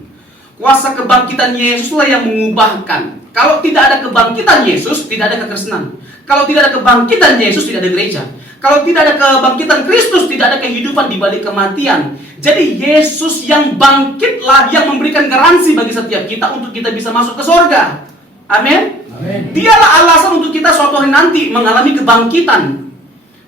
Kuasa kebangkitan Yesuslah yang mengubahkan. Kalau tidak ada kebangkitan Yesus, tidak ada kekristenan. Kalau tidak ada kebangkitan Yesus, tidak ada gereja. Kalau tidak ada kebangkitan Kristus, tidak ada kehidupan di balik kematian. Jadi Yesus yang bangkitlah yang memberikan garansi bagi setiap kita untuk kita bisa masuk ke sorga. Amin. Dialah alasan untuk kita suatu hari nanti mengalami kebangkitan.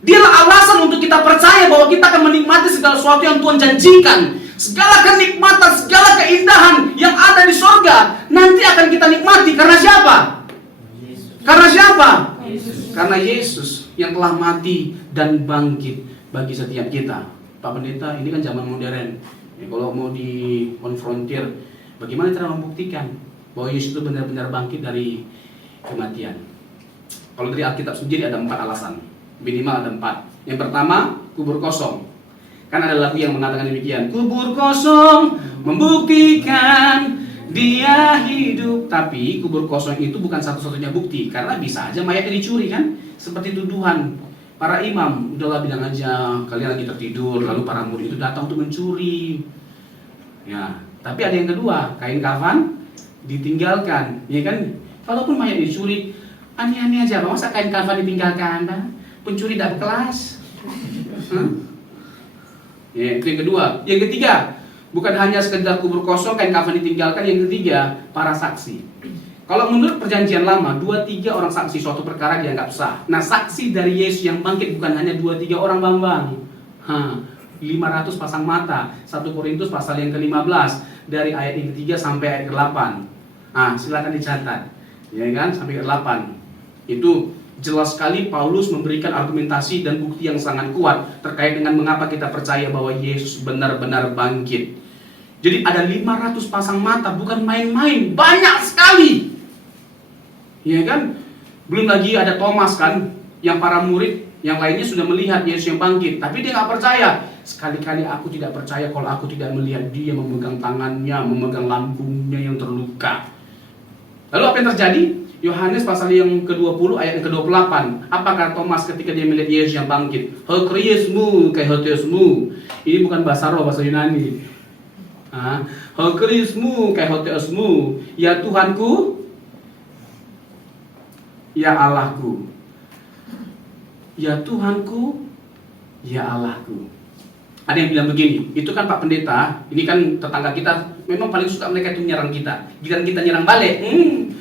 Dialah alasan untuk kita percaya bahwa kita akan menikmati segala sesuatu yang Tuhan janjikan. Segala kenikmatan, segala keindahan yang ada di sorga nanti akan kita nikmati. Karena siapa? Karena siapa? Karena Yesus yang telah mati dan bangkit bagi setiap kita. Pak Pendeta, ini kan zaman modern. Ya, kalau mau dikonfrontir, bagaimana cara membuktikan bahwa Yesus itu benar-benar bangkit dari kematian? Kalau dari Alkitab sendiri ada 4 alasan. Minimal ada 4. Yang pertama, kubur kosong. Kan ada lagu yang mengatakan demikian, kubur kosong membuktikan dia hidup. Tapi kubur kosong itu bukan satu-satunya bukti, karena bisa aja mayatnya dicuri kan. Seperti tuduhan para imam, udahlah bilang aja kalian lagi tertidur, lalu para murid itu datang untuk mencuri. Ya, tapi ada yang kedua, kain kafan ditinggalkan, ya kan? Walaupun mayat dicuri, aneh-aneh aja, masa kain kafan ditinggalkan, Pak? Pencuri tidak berkelas. Ya, itu yang kedua. Yang ketiga, bukan hanya sekedar kubur kosong, kain kafan ditinggalkan. Yang ketiga, para saksi. Kalau menurut perjanjian lama, 2-3 orang saksi suatu perkara dianggap sah. Nah, saksi dari Yesus yang bangkit bukan hanya 2-3 orang, Bambang. 500 pasang mata. 1 Korintus pasal yang ke-15 dari ayat yang ke-3 sampai ayat ke-8. Silakan dicatat. Ya kan, sampai ke-8. Itu jelas sekali Paulus memberikan argumentasi dan bukti yang sangat kuat terkait dengan mengapa kita percaya bahwa Yesus benar-benar bangkit. Jadi ada 500 pasang mata, bukan main-main, banyak sekali. Ya kan? Belum lagi ada Thomas kan, yang para murid yang lainnya sudah melihat Yesus yang bangkit, tapi dia nggak percaya. Sekali-kali aku tidak percaya kalau aku tidak melihat dia memegang tangannya, memegang lambungnya yang terluka. Lalu apa yang terjadi? Yohanes pasal yang ke-20 ayat yang ke-28. Apa kata Thomas ketika dia melihat Yesus yang bangkit? Ho Kriesmu kai hoteosmu. Ini bukan bahasa roh, bahasa Yunani. Ho Kriesmu kai hoteosmu. Ya Tuhanku, ya Allahku. Ya Tuhanku, ya Allahku. Ada yang bilang begini, itu kan Pak Pendeta, ini kan tetangga kita, memang paling suka mereka itu menyerang kita. Giliran kita nyerang balik,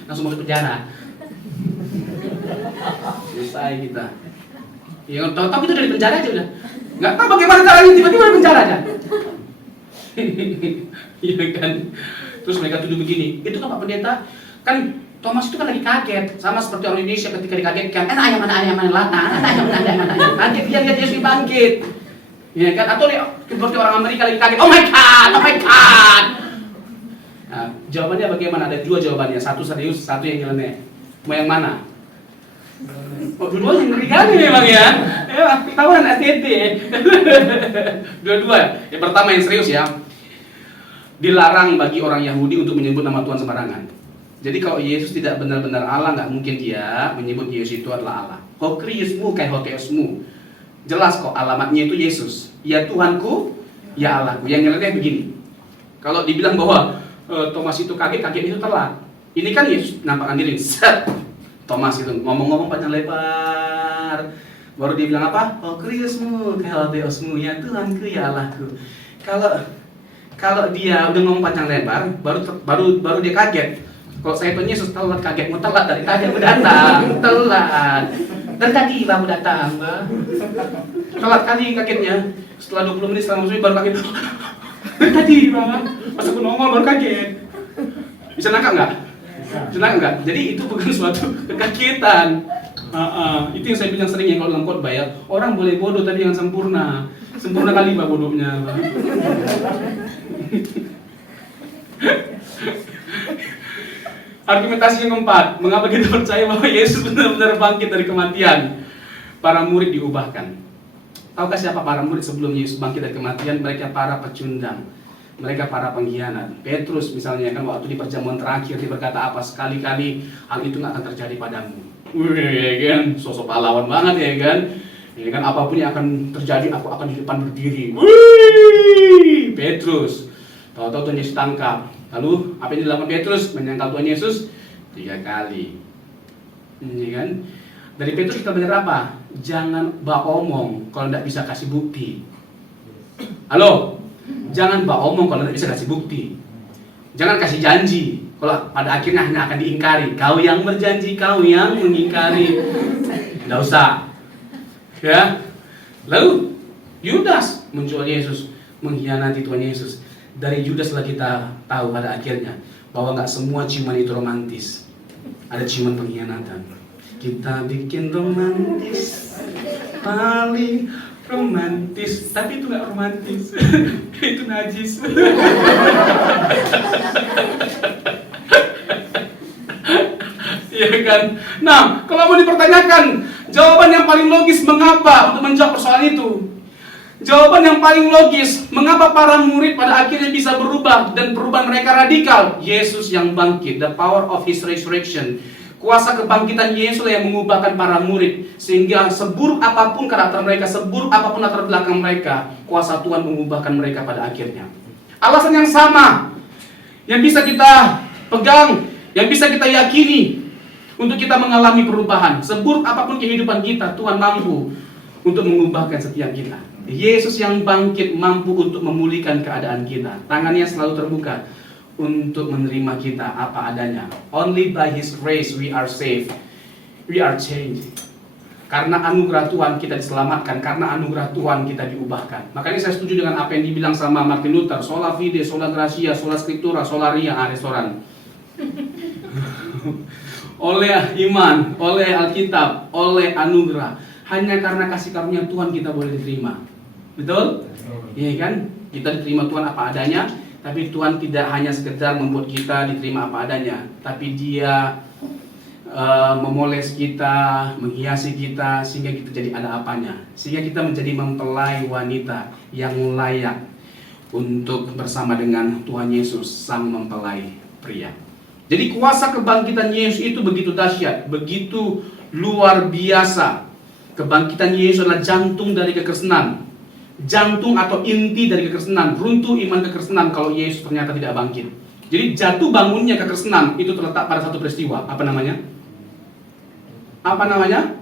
langsung masuk penjara. Selesai kita. Ya, tahu-tahu kita dari penjara aja udah. Nggak tahu bagaimana caranya, tiba-tiba dari penjara aja. Iya kan? Terus mereka tuduh begini, itu kan Pak Pendeta, kan Thomas itu kan lagi kaget, sama seperti orang Indonesia ketika dikagetkan, ayam mana latang, ayam kaget, dia lihat Yesus bangkit. Ya kan? Atau seperti orang Amerika lagi kaget, oh my god. Nah, jawabannya bagaimana? Ada 2 jawabannya, satu serius, satu yang nyeleneh. Mau yang mana? Dua-duanya ngeri kali memang ya. Ketahuan ATT. Dua-dua. Yang pertama yang serius ya. Dilarang bagi orang Yahudi untuk menyebut nama Tuhan sembarangan. Jadi kalau Yesus tidak benar-benar Allah, nggak mungkin dia menyebut Yesus itu adalah Allah. Ho Kriesmu kai hoteosmu. Jelas kok alamatnya itu Yesus. Ya Tuhanku, ya Allahku. Yang nyeleneh begini. Kalau dibilang bahwa Thomas itu kaget itu telat. Ini kan Yesus nampakkan diri. Thomas itu ngomong-ngomong panjang lebar. Baru dia bilang apa? Oh Kriesmu kai hoteosmu. Ya Tuhanku, ya Allahku. Kalau dia udah ngomong panjang lebar, baru dia kaget. Kalau saya tuh Yesus telat kaget, mau telat dari tadi aku datang, telat. Dan tadi baru datang, telat kali kagetnya. Setelah 20 menit, setelah masuk baru kaget. Dan tadi bang, pas aku nongol baru kaget. Bisa nangkap nggak? Bisa nangkap nggak? Jadi itu bukan suatu kekagetan. Itu yang saya bilang sering ya kalau dalam khotbah ya. Orang boleh bodoh tapi yang sempurna. Sempurna kali bah bodohnya. Argumentasi yang keempat, mengapa kita percaya bahwa Yesus benar-benar bangkit dari kematian? Para murid diubahkan. Tahukah siapa para murid sebelum Yesus bangkit dari kematian? Mereka para pecundang, mereka para pengkhianat. Petrus misalnya kan waktu di perjamuan terakhir dia berkata apa? Sekali-kali hal itu nggak akan terjadi padamu. Ya kan, sosok pahlawan banget ya kan. Ya kan, apapun yang akan terjadi aku akan di depan berdiri. Petrus. Tahu-tahu Tuhan Yesus tangkap. Lalu apa yang dilakukan Petrus? Menyangkal Tuhan Yesus 3 kali. Ya kan? Dari Petrus kita belajar apa? Jangan omong kalau tidak bisa kasih bukti. Halo? Jangan omong kalau tidak bisa kasih bukti. Jangan kasih janji kalau pada akhirnya hanya akan diingkari. Kau yang berjanji, kau yang mengingkari. Tidak usah. Ya. Lalu Yudas menjual Yesus, mengkhianati Tuhan Yesus. Dari Yudas lah kita tahu pada akhirnya bahwa nggak semua ciuman itu romantis. Ada ciuman pengkhianatan. Kita bikin romantis, paling romantis, tapi itu nggak romantis. Itu najis. Iya kan? Nah, kalau mau dipertanyakan, jawaban yang paling logis mengapa untuk menjawab persoalan itu? Jawaban yang paling logis, mengapa para murid pada akhirnya bisa berubah dan perubahan mereka radikal? Yesus yang bangkit, the power of His resurrection. Kuasa kebangkitan Yesus yang mengubahkan para murid. Sehingga seburuk apapun karakter mereka, seburuk apapun latar belakang mereka, kuasa Tuhan mengubahkan mereka pada akhirnya. Alasan yang sama yang bisa kita pegang, yang bisa kita yakini untuk kita mengalami perubahan. Seburuk apapun kehidupan kita, Tuhan mampu untuk mengubahkan setiap kita. Yesus yang bangkit mampu untuk memulihkan keadaan kita. Tangannya selalu terbuka untuk menerima kita apa adanya. Only by His grace we are saved, we are changed. Karena anugerah Tuhan kita diselamatkan, karena anugerah Tuhan kita diubahkan. Makanya saya setuju dengan apa yang dibilang sama Martin Luther, sola fide, sola gratia, sola scriptura, sola ria, restoran. Oleh iman, oleh Alkitab, oleh anugerah, hanya karena kasih karunia Tuhan kita boleh diterima. Betul? Iya kan? Kita diterima Tuhan apa adanya, tapi Tuhan tidak hanya sekedar membuat kita diterima apa adanya, tapi Dia memoles kita, menghiasi kita sehingga kita jadi ada apanya, sehingga kita menjadi mempelai wanita yang layak untuk bersama dengan Tuhan Yesus sang mempelai pria. Jadi kuasa kebangkitan Yesus itu begitu dahsyat, begitu luar biasa. Kebangkitan Yesus adalah jantung dari kekristenan, jantung atau inti dari kekristenan, runtuh iman kekristenan kalau Yesus ternyata tidak bangkit. Jadi jatuh bangunnya kekristenan itu terletak pada satu peristiwa. Apa namanya? Apa namanya?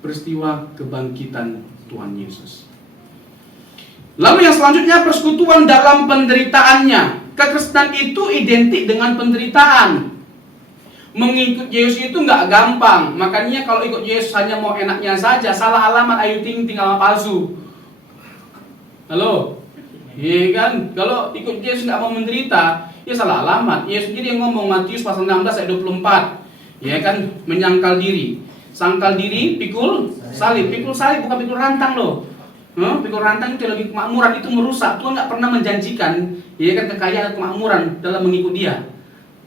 Peristiwa kebangkitan Tuhan Yesus. Lalu yang selanjutnya, persekutuan dalam penderitaannya. Kekristenan itu identik dengan penderitaan. Mengikut Yesus itu nggak gampang. Makanya kalau ikut Yesus hanya mau enaknya saja, salah alamat, ayu ting alamat palsu. Halo? Iya kan? Kalau ikut Yesus nggak mau menderita, ya salah alamat. Yesus sendiri yang ngomong, Matius pasal 16 ayat 24. Ya kan, menyangkal diri. Sangkal diri, pikul salib. Pikul salib bukan pikul rantang loh. Pikul rantang itu teologi kemakmuran, itu merusak. Tuhan nggak pernah menjanjikan, ya kan, kekayaan kemakmuran dalam mengikut Dia.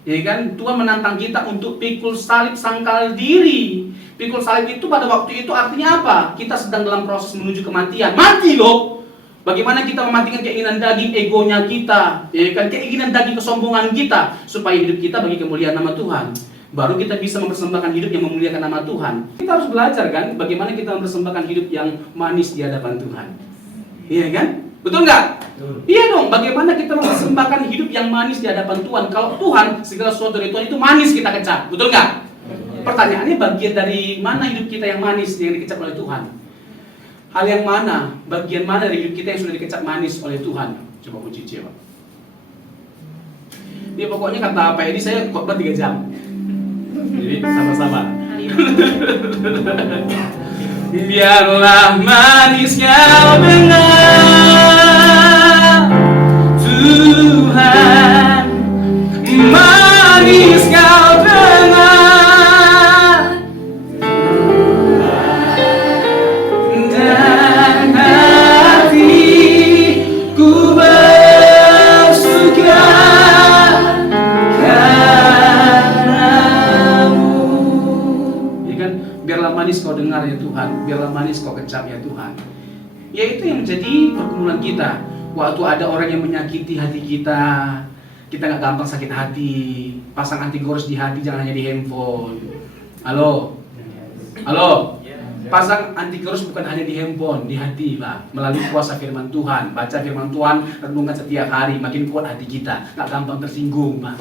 Ya kan, Tuhan menantang kita untuk pikul salib, sangkal diri. Pikul salib itu pada waktu itu artinya apa? Kita sedang dalam proses menuju kematian. Mati loh. Bagaimana kita mematikan keinginan daging, egonya kita, ya kan, keinginan daging, kesombongan kita, supaya hidup kita bagi kemuliaan nama Tuhan. Baru kita bisa mempersembahkan hidup yang memuliakan nama Tuhan. Kita harus belajar kan, bagaimana kita mempersembahkan hidup yang manis di hadapan Tuhan. Iya kan? Betul nggak? Iya dong, bagaimana kita mempersembahkan hidup yang manis di hadapan Tuhan. Kalau Tuhan, segala sesuatu dari Tuhan itu manis kita kecap. Betul nggak? Pertanyaannya, bagian dari mana hidup kita yang manis yang dikecap oleh Tuhan? Hal yang mana, bagian mana dari hidup kita yang sudah dikecap manis oleh Tuhan? Coba uji coba. Dia pokoknya kata Pak Edi, saya khotbah 3 jam. Jadi sama-sama. Biarlah manis kau dengar, Tuhan, manis kau dengar, dan hatiku bersuka karena-Mu. Ya kan? Biarlah manis kau dengar ya Tuhan, biarlah manis kau kecap ya Tuhan. Ya itu yang menjadi pergumulan kita. Waktu ada orang yang menyakiti hati kita, kita nggak gampang sakit hati. Pasang antivirus di hati, jangan hanya di handphone. Halo? Halo? Pasang antivirus bukan hanya di handphone, di hati Pak. Melalui kuasa firman Tuhan, baca firman Tuhan, renungkan setiap hari, makin kuat hati kita, nggak gampang tersinggung Pak.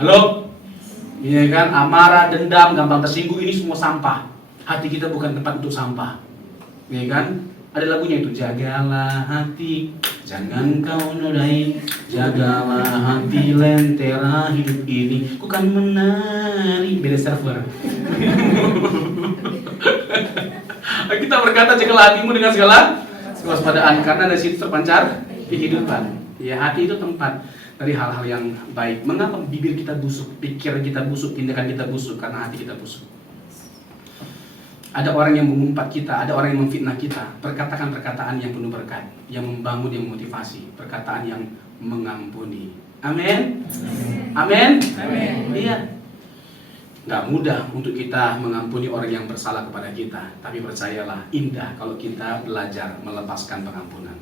Halo? Iya kan, amarah, dendam, gampang tersinggung, ini semua sampah. Hati kita bukan tempat untuk sampah. Iya kan? Ada lagunya itu, jagalah hati, jangan kau nodai, jagalah hati, lentera hidup ini, ku kan menari. Beda server. Kita berkata, jagalah hatimu dengan segala kewaspadaan, karena dari situ terpancar kehidupan. Ya, hati itu tempat dari hal-hal yang baik. Mengapa bibir kita busuk, pikiran kita busuk, tindakan kita busuk? Karena hati kita busuk. Ada orang yang mengumpat kita, ada orang yang memfitnah kita. Perkatakan perkataan yang penuh berkat, yang membangun, yang memotivasi, perkataan yang mengampuni. Amin. Amin. Iya. Gak mudah untuk kita mengampuni orang yang bersalah kepada kita, tapi percayalah, indah kalau kita belajar melepaskan pengampunan.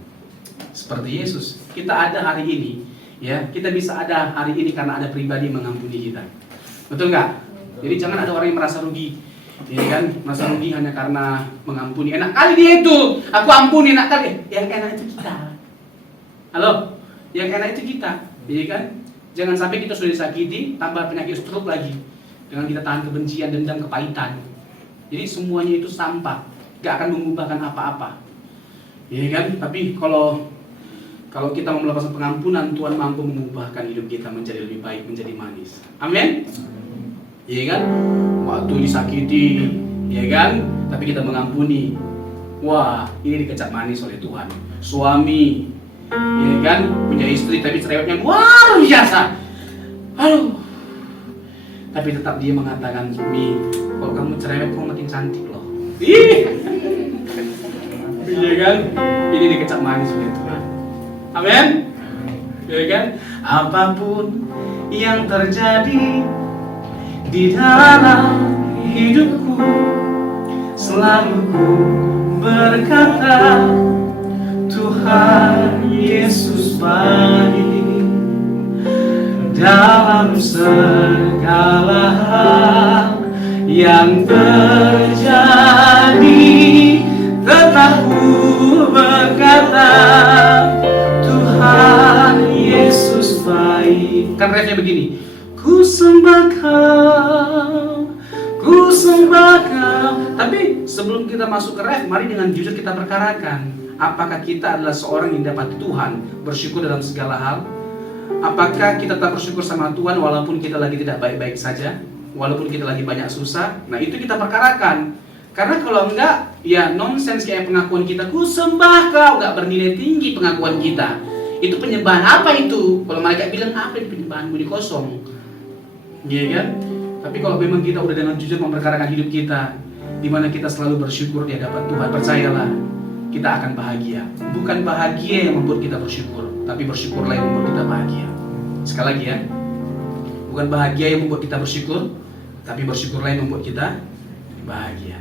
Seperti Yesus, kita ada hari ini, ya, kita bisa ada hari ini karena ada pribadi yang mengampuni kita. Betul nggak? Jadi jangan ada orang yang merasa rugi, ya kan? Merasa rugi hanya karena mengampuni. Enak kali dia itu, aku ampuni, enak kali. Yang enak itu kita. Halo? Yang enak itu kita, ya kan? Jangan sampai kita sudah disakiti, tambah penyakit stroke lagi. Dengan kita tahan kebencian, dendam, kepahitan. Jadi semuanya itu sampah, gak akan mengubahkan apa-apa. Ya kan? Tapi kalau kita mau melakukan pengampunan, Tuhan mampu mengubahkan hidup kita menjadi lebih baik, menjadi manis. Amin? Iya kan? Waktu disakiti, ya kan? Tapi kita mengampuni. Wah, ini dikecap manis oleh Tuhan. Suami, ya kan? Punya istri tapi cerewetnya luar biasa. Aduh. Tapi tetap dia mengatakan, Mi, kalau kamu cerewet, kamu makin cantik loh. Ih. Iya kan? Ini dikecap manis oleh Tuhan. Amin? Ya kan? Apapun yang terjadi di dalam hidupku, selalu ku berkata, Tuhan Yesus baik. Dalam segala hal yang terjadi, tetap ku berkata, Tuhan Yesus baik. Kan refnya begini, ku sembah Kau, ku sembah Kau. Tapi sebelum kita masuk ke ref, mari dengan jujur kita perkarakan, apakah kita adalah seorang yang dapat Tuhan bersyukur dalam segala hal? Apakah kita tetap bersyukur sama Tuhan walaupun kita lagi tidak baik-baik saja, walaupun kita lagi banyak susah? Nah, itu kita perkarakan. Karena kalau enggak, ya nonsens kayak pengakuan kita, ku sembah Kau, enggak bernilai tinggi pengakuan kita. Itu penyembahan apa itu? Kalau mereka bilang apa itu penyembahan bunyi kosong, iya kan? Tapi kalau memang kita udah dengan jujur memperkarakan hidup kita, di mana kita selalu bersyukur di hadapan Tuhan, percayalah, kita akan bahagia. Bukan bahagia yang membuat kita bersyukur, tapi bersyukurlah yang membuat kita bahagia. Sekali lagi ya, bukan bahagia yang membuat kita bersyukur, tapi bersyukurlah yang membuat kita bahagia.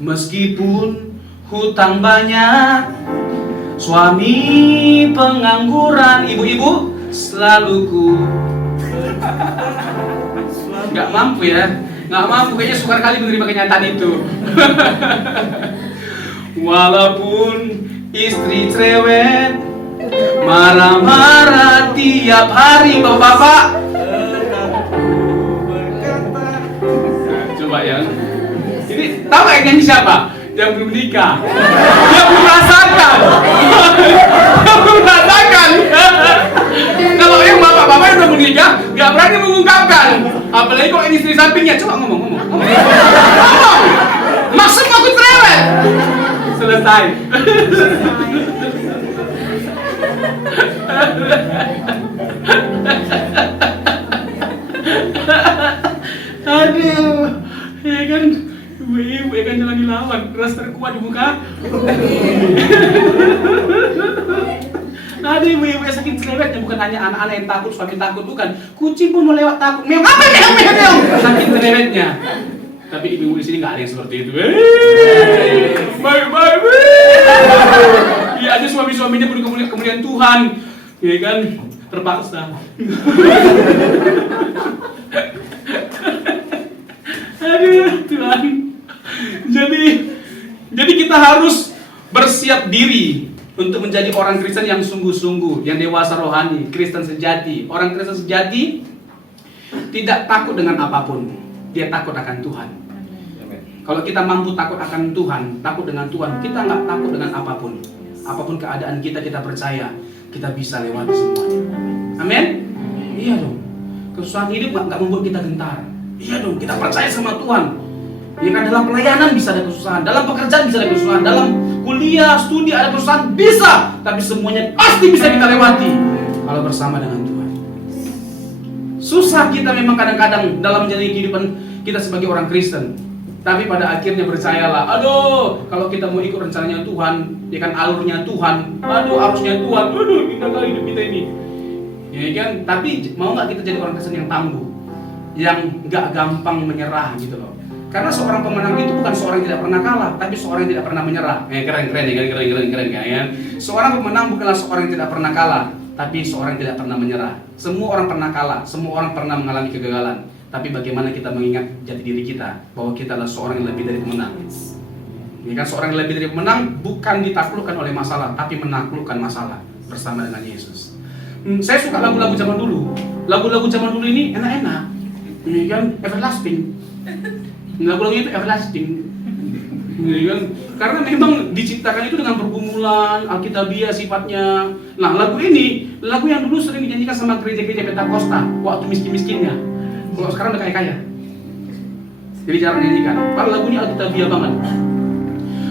Meskipun hutang banyak, suami pengangguran, ibu-ibu selalu ku nggak mampu ya, nggak mampu, kayaknya sukar kali menerima kenyataan itu. Walaupun istri cerewet, marah-marah tiap hari, bapak-bapak. Coba ya, ini tahu nggak nyanyi siapa? Yang belum nikah, yang belum merasakan, yang belum merasakan. Kalau yang bapak-bapak yang udah menikah, nggak berani mengungkapkan. Apalagi kalau ini istri sampingnya, coba ngomong. Maksud aku cerewet. Selesai. Aduh, ya kan, ibu ya kan jangan dilawan, keras terkuat di muka. Ada ibu-ibu yang saking cerewetnya, bukan hanya anak-anak yang takut, suami takut, bukan. Kucing pun mau lewat takut. Meong apa meong? Saking cerewetnya. Tapi ibu-ibu di sini nggak ada yang seperti itu. Bye. Iya aja suami-suaminya perlu kemuliaan Tuhan, ya kan, terpaksa. Aduh Tuhan. Jadi kita harus bersiap diri untuk menjadi orang Kristen yang sungguh-sungguh, yang dewasa rohani, Kristen sejati. Orang Kristen sejati tidak takut dengan apapun, dia takut akan Tuhan. Kalau kita mampu takut akan Tuhan, takut dengan Tuhan, kita nggak takut dengan apapun. Apapun keadaan kita percaya kita bisa lewati semuanya. Amin? Iya dong. Kesusahan hidup nggak membuat kita gentar. Iya dong, kita percaya sama Tuhan. Ya kan, dalam pelayanan bisa ada kesusahan, dalam pekerjaan bisa ada kesusahan, dalam kuliah, studi ada kesusahan, bisa. Tapi semuanya pasti bisa kita lewati kalau bersama dengan Tuhan. Susah kita memang kadang-kadang dalam menjalani kehidupan kita sebagai orang Kristen. Tapi pada akhirnya percayalah, aduh, kalau kita mau ikut rencananya Tuhan, ya kan, alurnya Tuhan, arusnya Tuhan, indah kali hidup kita ini. Ya kan, tapi mau nggak kita jadi orang Kristen yang tangguh, yang nggak gampang menyerah gitu loh. Karena seorang pemenang itu bukan seorang yang tidak pernah kalah, tapi seorang yang tidak pernah menyerah. Keren kan? Seorang pemenang bukanlah seorang yang tidak pernah kalah, tapi seorang yang tidak pernah menyerah. Semua orang pernah kalah, semua orang pernah mengalami kegagalan. Tapi bagaimana kita mengingat jati diri kita bahwa kita adalah seorang yang lebih dari pemenang. Ya kan, seorang yang lebih dari pemenang bukan ditaklukkan oleh masalah, tapi menaklukkan masalah bersama dengan Yesus. Saya suka lagu-lagu zaman dulu. Lagu-lagu zaman dulu ini enak-enak, ini kan everlasting. Lagu-lagu itu everlasting, ini kan karena memang diciptakan itu dengan pergumulan alkitabiah sifatnya. Nah, lagu ini lagu yang dulu sering dinyanyikan sama gereja-gereja Pentakosta waktu miskin-miskinnya. Kalau sekarang udah kaya-kaya, jadi jarang dinyanyikan. Padahal lagunya alkitabiah banget.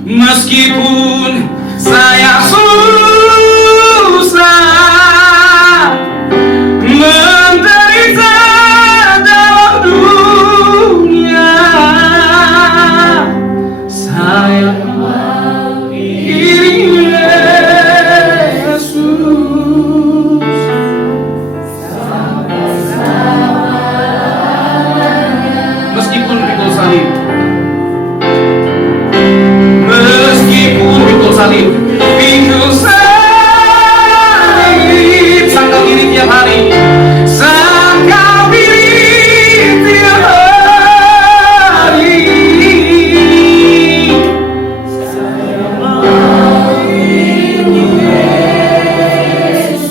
Meskipun saya susah menderita dalam dunia, saya mau diri Yesus meskipun pikul salib, meskipun pikul salib, pikul salib, sangkal diri tiap hari, sangkal diri tiap hari. Saya mau Yesus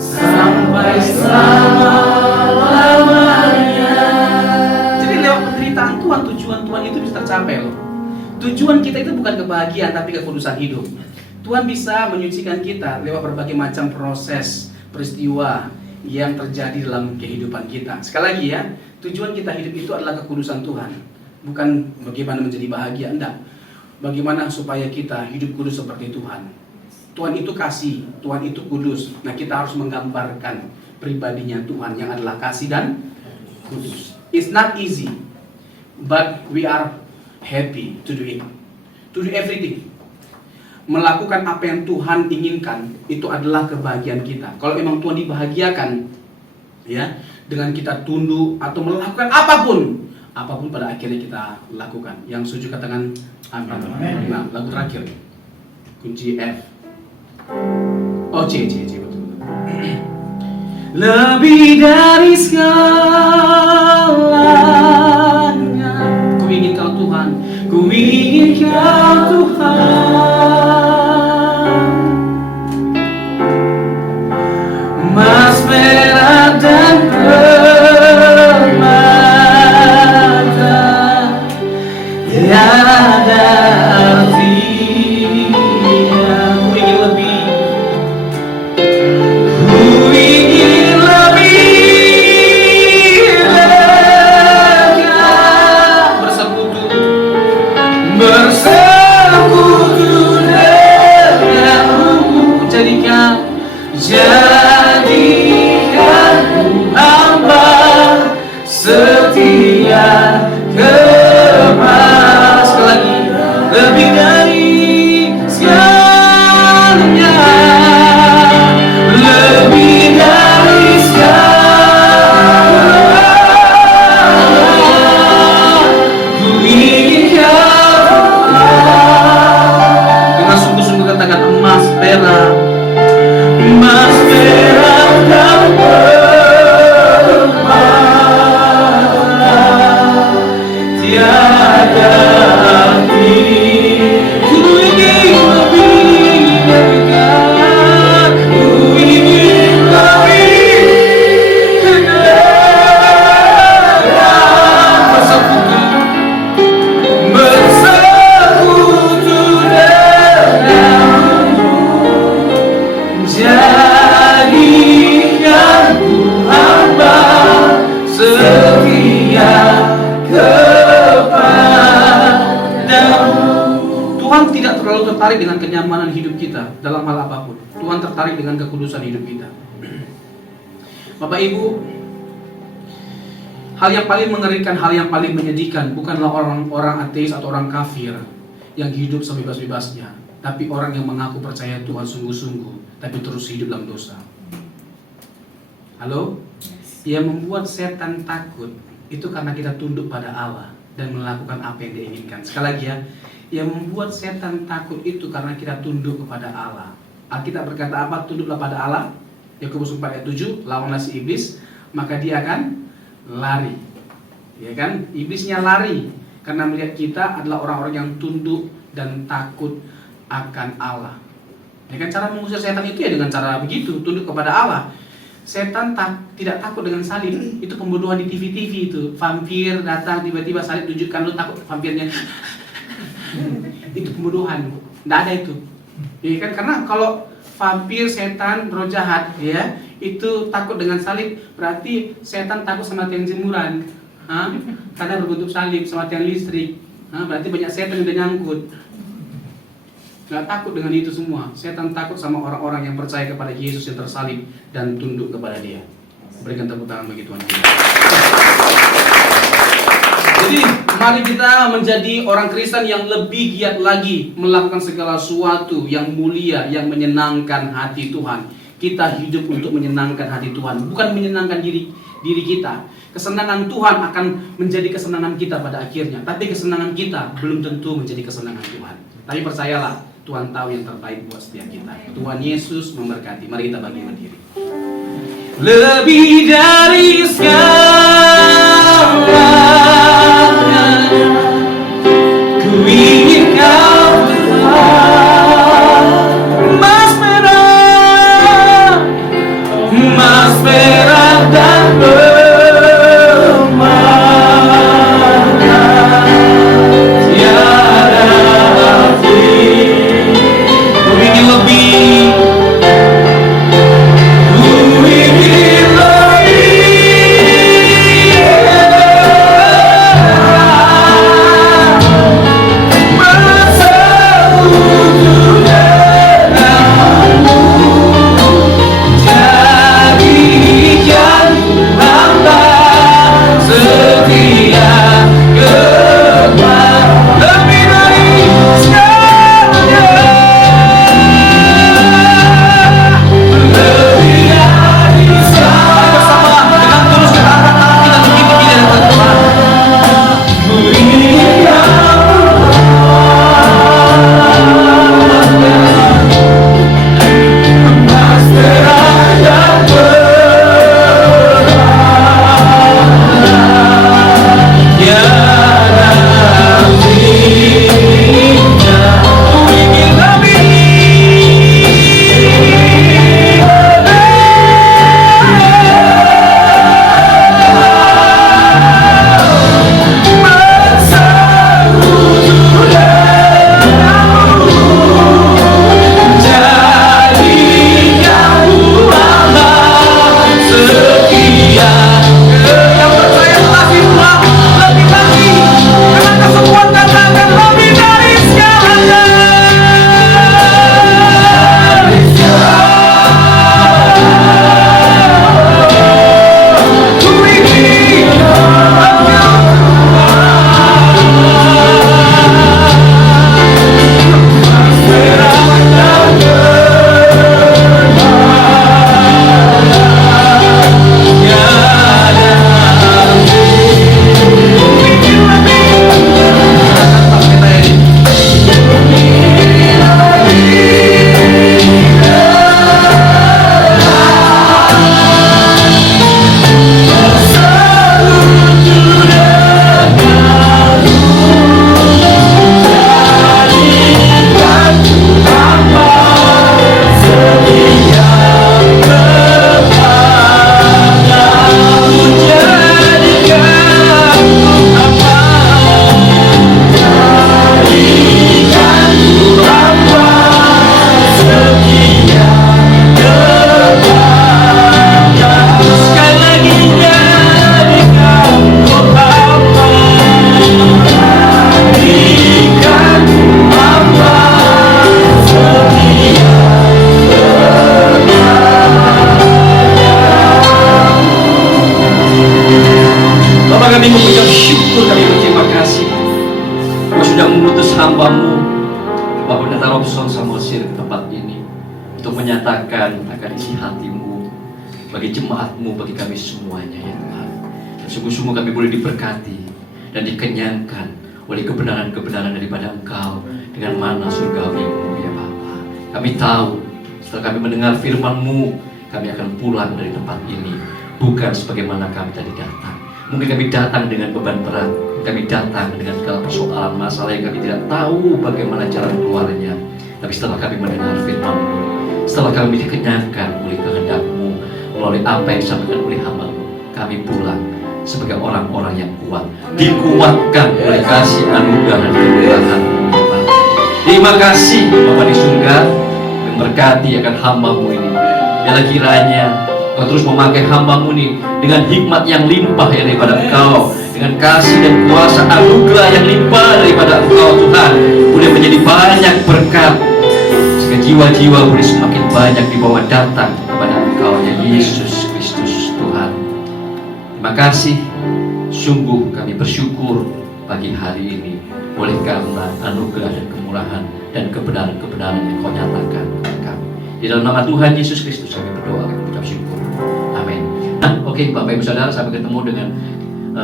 sampai selama-lamanya. Jadi lewat penderitaan Tuhan, tujuan Tuhan itu bisa tercapai loh. Tujuan kita itu bukan kebahagiaan tapi kekudusan hidup. Tuhan bisa menyucikan kita lewat berbagai macam proses, peristiwa yang terjadi dalam kehidupan kita. Sekali lagi ya, tujuan kita hidup itu adalah kekudusan Tuhan. Bukan bagaimana menjadi bahagia, enggak. Bagaimana supaya kita hidup kudus seperti Tuhan. Tuhan itu kasih, Tuhan itu kudus. Nah, kita harus menggambarkan pribadinya Tuhan yang adalah kasih dan kudus. It's not easy, but we are happy to do it. To do everything. Melakukan apa yang Tuhan inginkan itu adalah kebahagiaan kita. Kalau memang Tuhan dibahagiakan, ya, dengan kita tunduk atau melakukan apapun pada akhirnya kita lakukan. Yang setuju katakan amin. Nah, lagu terakhir, kunci F. Oh, C betul. Lebih dari segalanya, ku ingin Kau Tuhan, ku ingin Kau Tuhan. Mas perak dan permata tiada artinya. Ku ingin lebih, ku ingin lebih dekat bersekutu denganmu. Jadikan hamba setia kepada. Sekali lagi, lebih dari segalanya, lebih dari segalanya, ku ingin Kau dengan sungguh-sungguh. Katakan emas perak, emas perak dan permata tiada arti. Ku ingin lebih dekat, ku ingin lebih dekat bersekutu denganmu. Jadikan ku hamba setia kepadamu. Tuhan tidak terlalu tertarik dengan kenyamanan hidup kita dalam hal apapun. Tuhan tertarik dengan kekudusan hidup kita. Bapak Ibu, hal yang paling mengerikan, hal yang paling menyedihkan bukanlah orang-orang ateis atau orang kafir yang hidup sebebas-bebasnya, tapi orang yang mengaku percaya Tuhan sungguh-sungguh tapi terus hidup dalam dosa. Halo? Yang membuat setan takut itu karena kita tunduk pada Allah dan melakukan apa yang Dia inginkan. Sekali lagi ya, yang membuat setan takut itu karena kita tunduk kepada Allah. Alkitab berkata apa? Tunduklah pada Allah. Yakobus 4 ayat 7, lawanlah si iblis, maka dia akan lari. Ya kan? Iblisnya lari karena melihat kita adalah orang-orang yang tunduk dan takut akan Allah. Ya kan, cara mengusir setan itu ya dengan cara begitu, tunduk kepada Allah. Setan tidak takut dengan salib. Itu pembunuhan di TV-TV itu. Vampir datang tiba-tiba salib tunjukkan, lu takut vampirnya. Itu pembunuhan. Tidak ada itu. Ya kan, karena kalau vampir, setan, roh jahat, ya, itu takut dengan salib, berarti setan takut sama tiang jemuran. Karena berbentuk salib sama tiang listrik. Berarti banyak setan yang udah nyangkut. Gak takut dengan itu semua. Setan takut sama orang-orang yang percaya kepada Yesus yang tersalib dan tunduk kepada Dia. Berikan tepuk tangan bagi Tuhan kita. Jadi mari kita menjadi orang Kristen yang lebih giat lagi melakukan segala sesuatu yang mulia, yang menyenangkan hati Tuhan. Kita hidup untuk menyenangkan hati Tuhan, bukan menyenangkan diri kita. Kesenangan Tuhan akan menjadi kesenangan kita pada akhirnya, tapi kesenangan kita belum tentu menjadi kesenangan Tuhan. Tapi percayalah, Tuhan tahu yang terbaik buat setiap kita. Tuhan Yesus memberkati. Mari kita bangkit berdiri. Lebih dari segalanya, ku ingin Kau Tuhan. Mas merah dan kami mengucap syukur, kami berterima kasih. Kau sudah mengutus hamba-Mu Bapak Pendeta Robson Samosir ke tempat ini untuk menyatakan akan isi hati-Mu bagi jemaat-Mu, bagi kami semuanya ya Tuhan. Dan sungguh-sungguh kami boleh diberkati dan dikenyangkan oleh kebenaran-kebenaran daripada Engkau dengan mana surgawi-Mu ya Bapa. Kami tahu setelah kami mendengar firman-Mu, kami akan pulang dari tempat ini bukan sebagaimana kami tadi datang. Mungkin kami datang dengan beban berat, kami datang dengan segala persoalan masalah yang kami tidak tahu bagaimana jalan keluarnya. Tapi setelah kami mendengar firman-Mu, setelah kami dikenyangkan oleh kehendak-Mu melalui apa yang disampaikan oleh hamba-Mu, kami pulang sebagai orang-orang yang kuat, dikuatkan oleh kasih anugerah dan kemurahan-Mu. Terima kasih Bapa di surga, memberkati akan hamba-Mu ini. Biarlah kiranya Kau terus memakai hamba-Mu ini dengan hikmat yang limpah yang daripada Engkau, dengan kasih dan kuasa anugerah yang limpah daripada Engkau Tuhan, boleh menjadi banyak berkat, sehingga jiwa-jiwa boleh semakin banyak dibawa datang kepada Engkau ya Yesus Kristus Tuhan. Terima kasih, sungguh kami bersyukur pagi hari ini oleh karena anugerah dan kemurahan dan kebenaran-kebenaran yang Kau nyatakan kepada kami. Di dalam nama Tuhan Yesus Kristus kami berdoa dan mengucap syukur. Amin. Nah, oke, Bapak Ibu Saudara, sampai ketemu dengan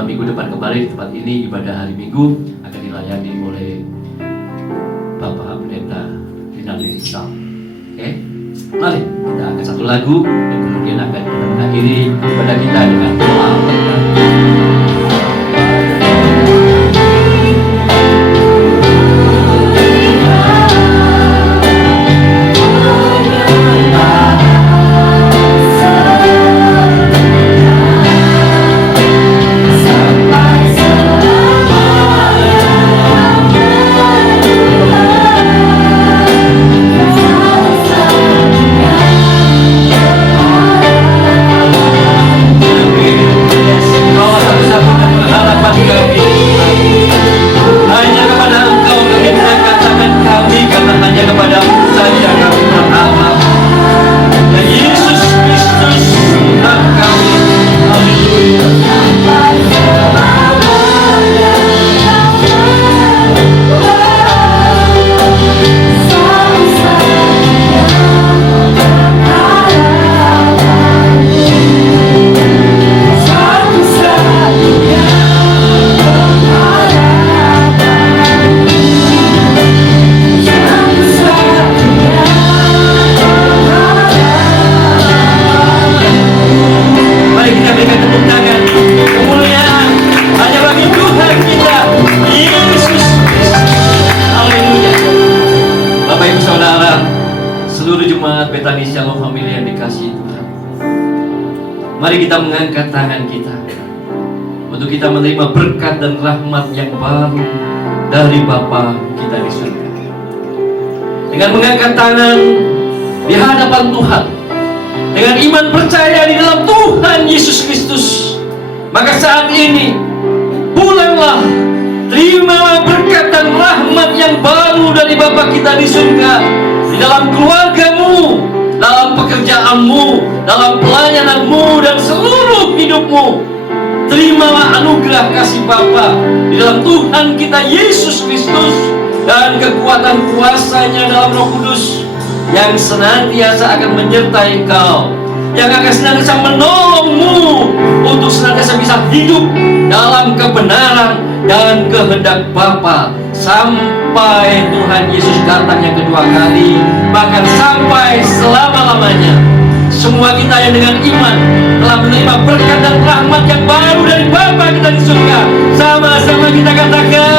minggu depan kembali di tempat ini. Ibadah hari Minggu akan dilayani oleh Bapak Pendeta Rinaldi Rizal. Oke, mari kita angkat satu lagu dan kemudian akan kita mengakhiri ibadah kita dengan doa berkat. Betani Shalom Family yang dikasihi Tuhan, mari kita mengangkat tangan kita untuk kita menerima berkat dan rahmat yang baru dari Bapa kita di surga. Dengan mengangkat tangan di hadapan Tuhan, dengan iman percaya di dalam Tuhan Yesus Kristus, maka saat ini pulanglah, terimalah berkat dan rahmat yang baru dari Bapa kita di surga, di dalam keluargamu, dalam pekerjaanmu, dalam pelayananmu, dan seluruh hidupmu. Terimalah anugerah kasih Bapa di dalam Tuhan kita Yesus Kristus dan kekuatan kuasanya dalam Roh Kudus yang senantiasa akan menyertai engkau, yang akan senantiasa menolongmu untuk senantiasa bisa hidup dalam kebenaran dan kehendak Bapa sampai Tuhan Yesus datang yang kedua kali, bahkan sampai selama-lamanya. Semua kita yang dengan iman telah menerima berkat dan rahmat yang baru dari Bapa kita di surga, sama-sama kita katakan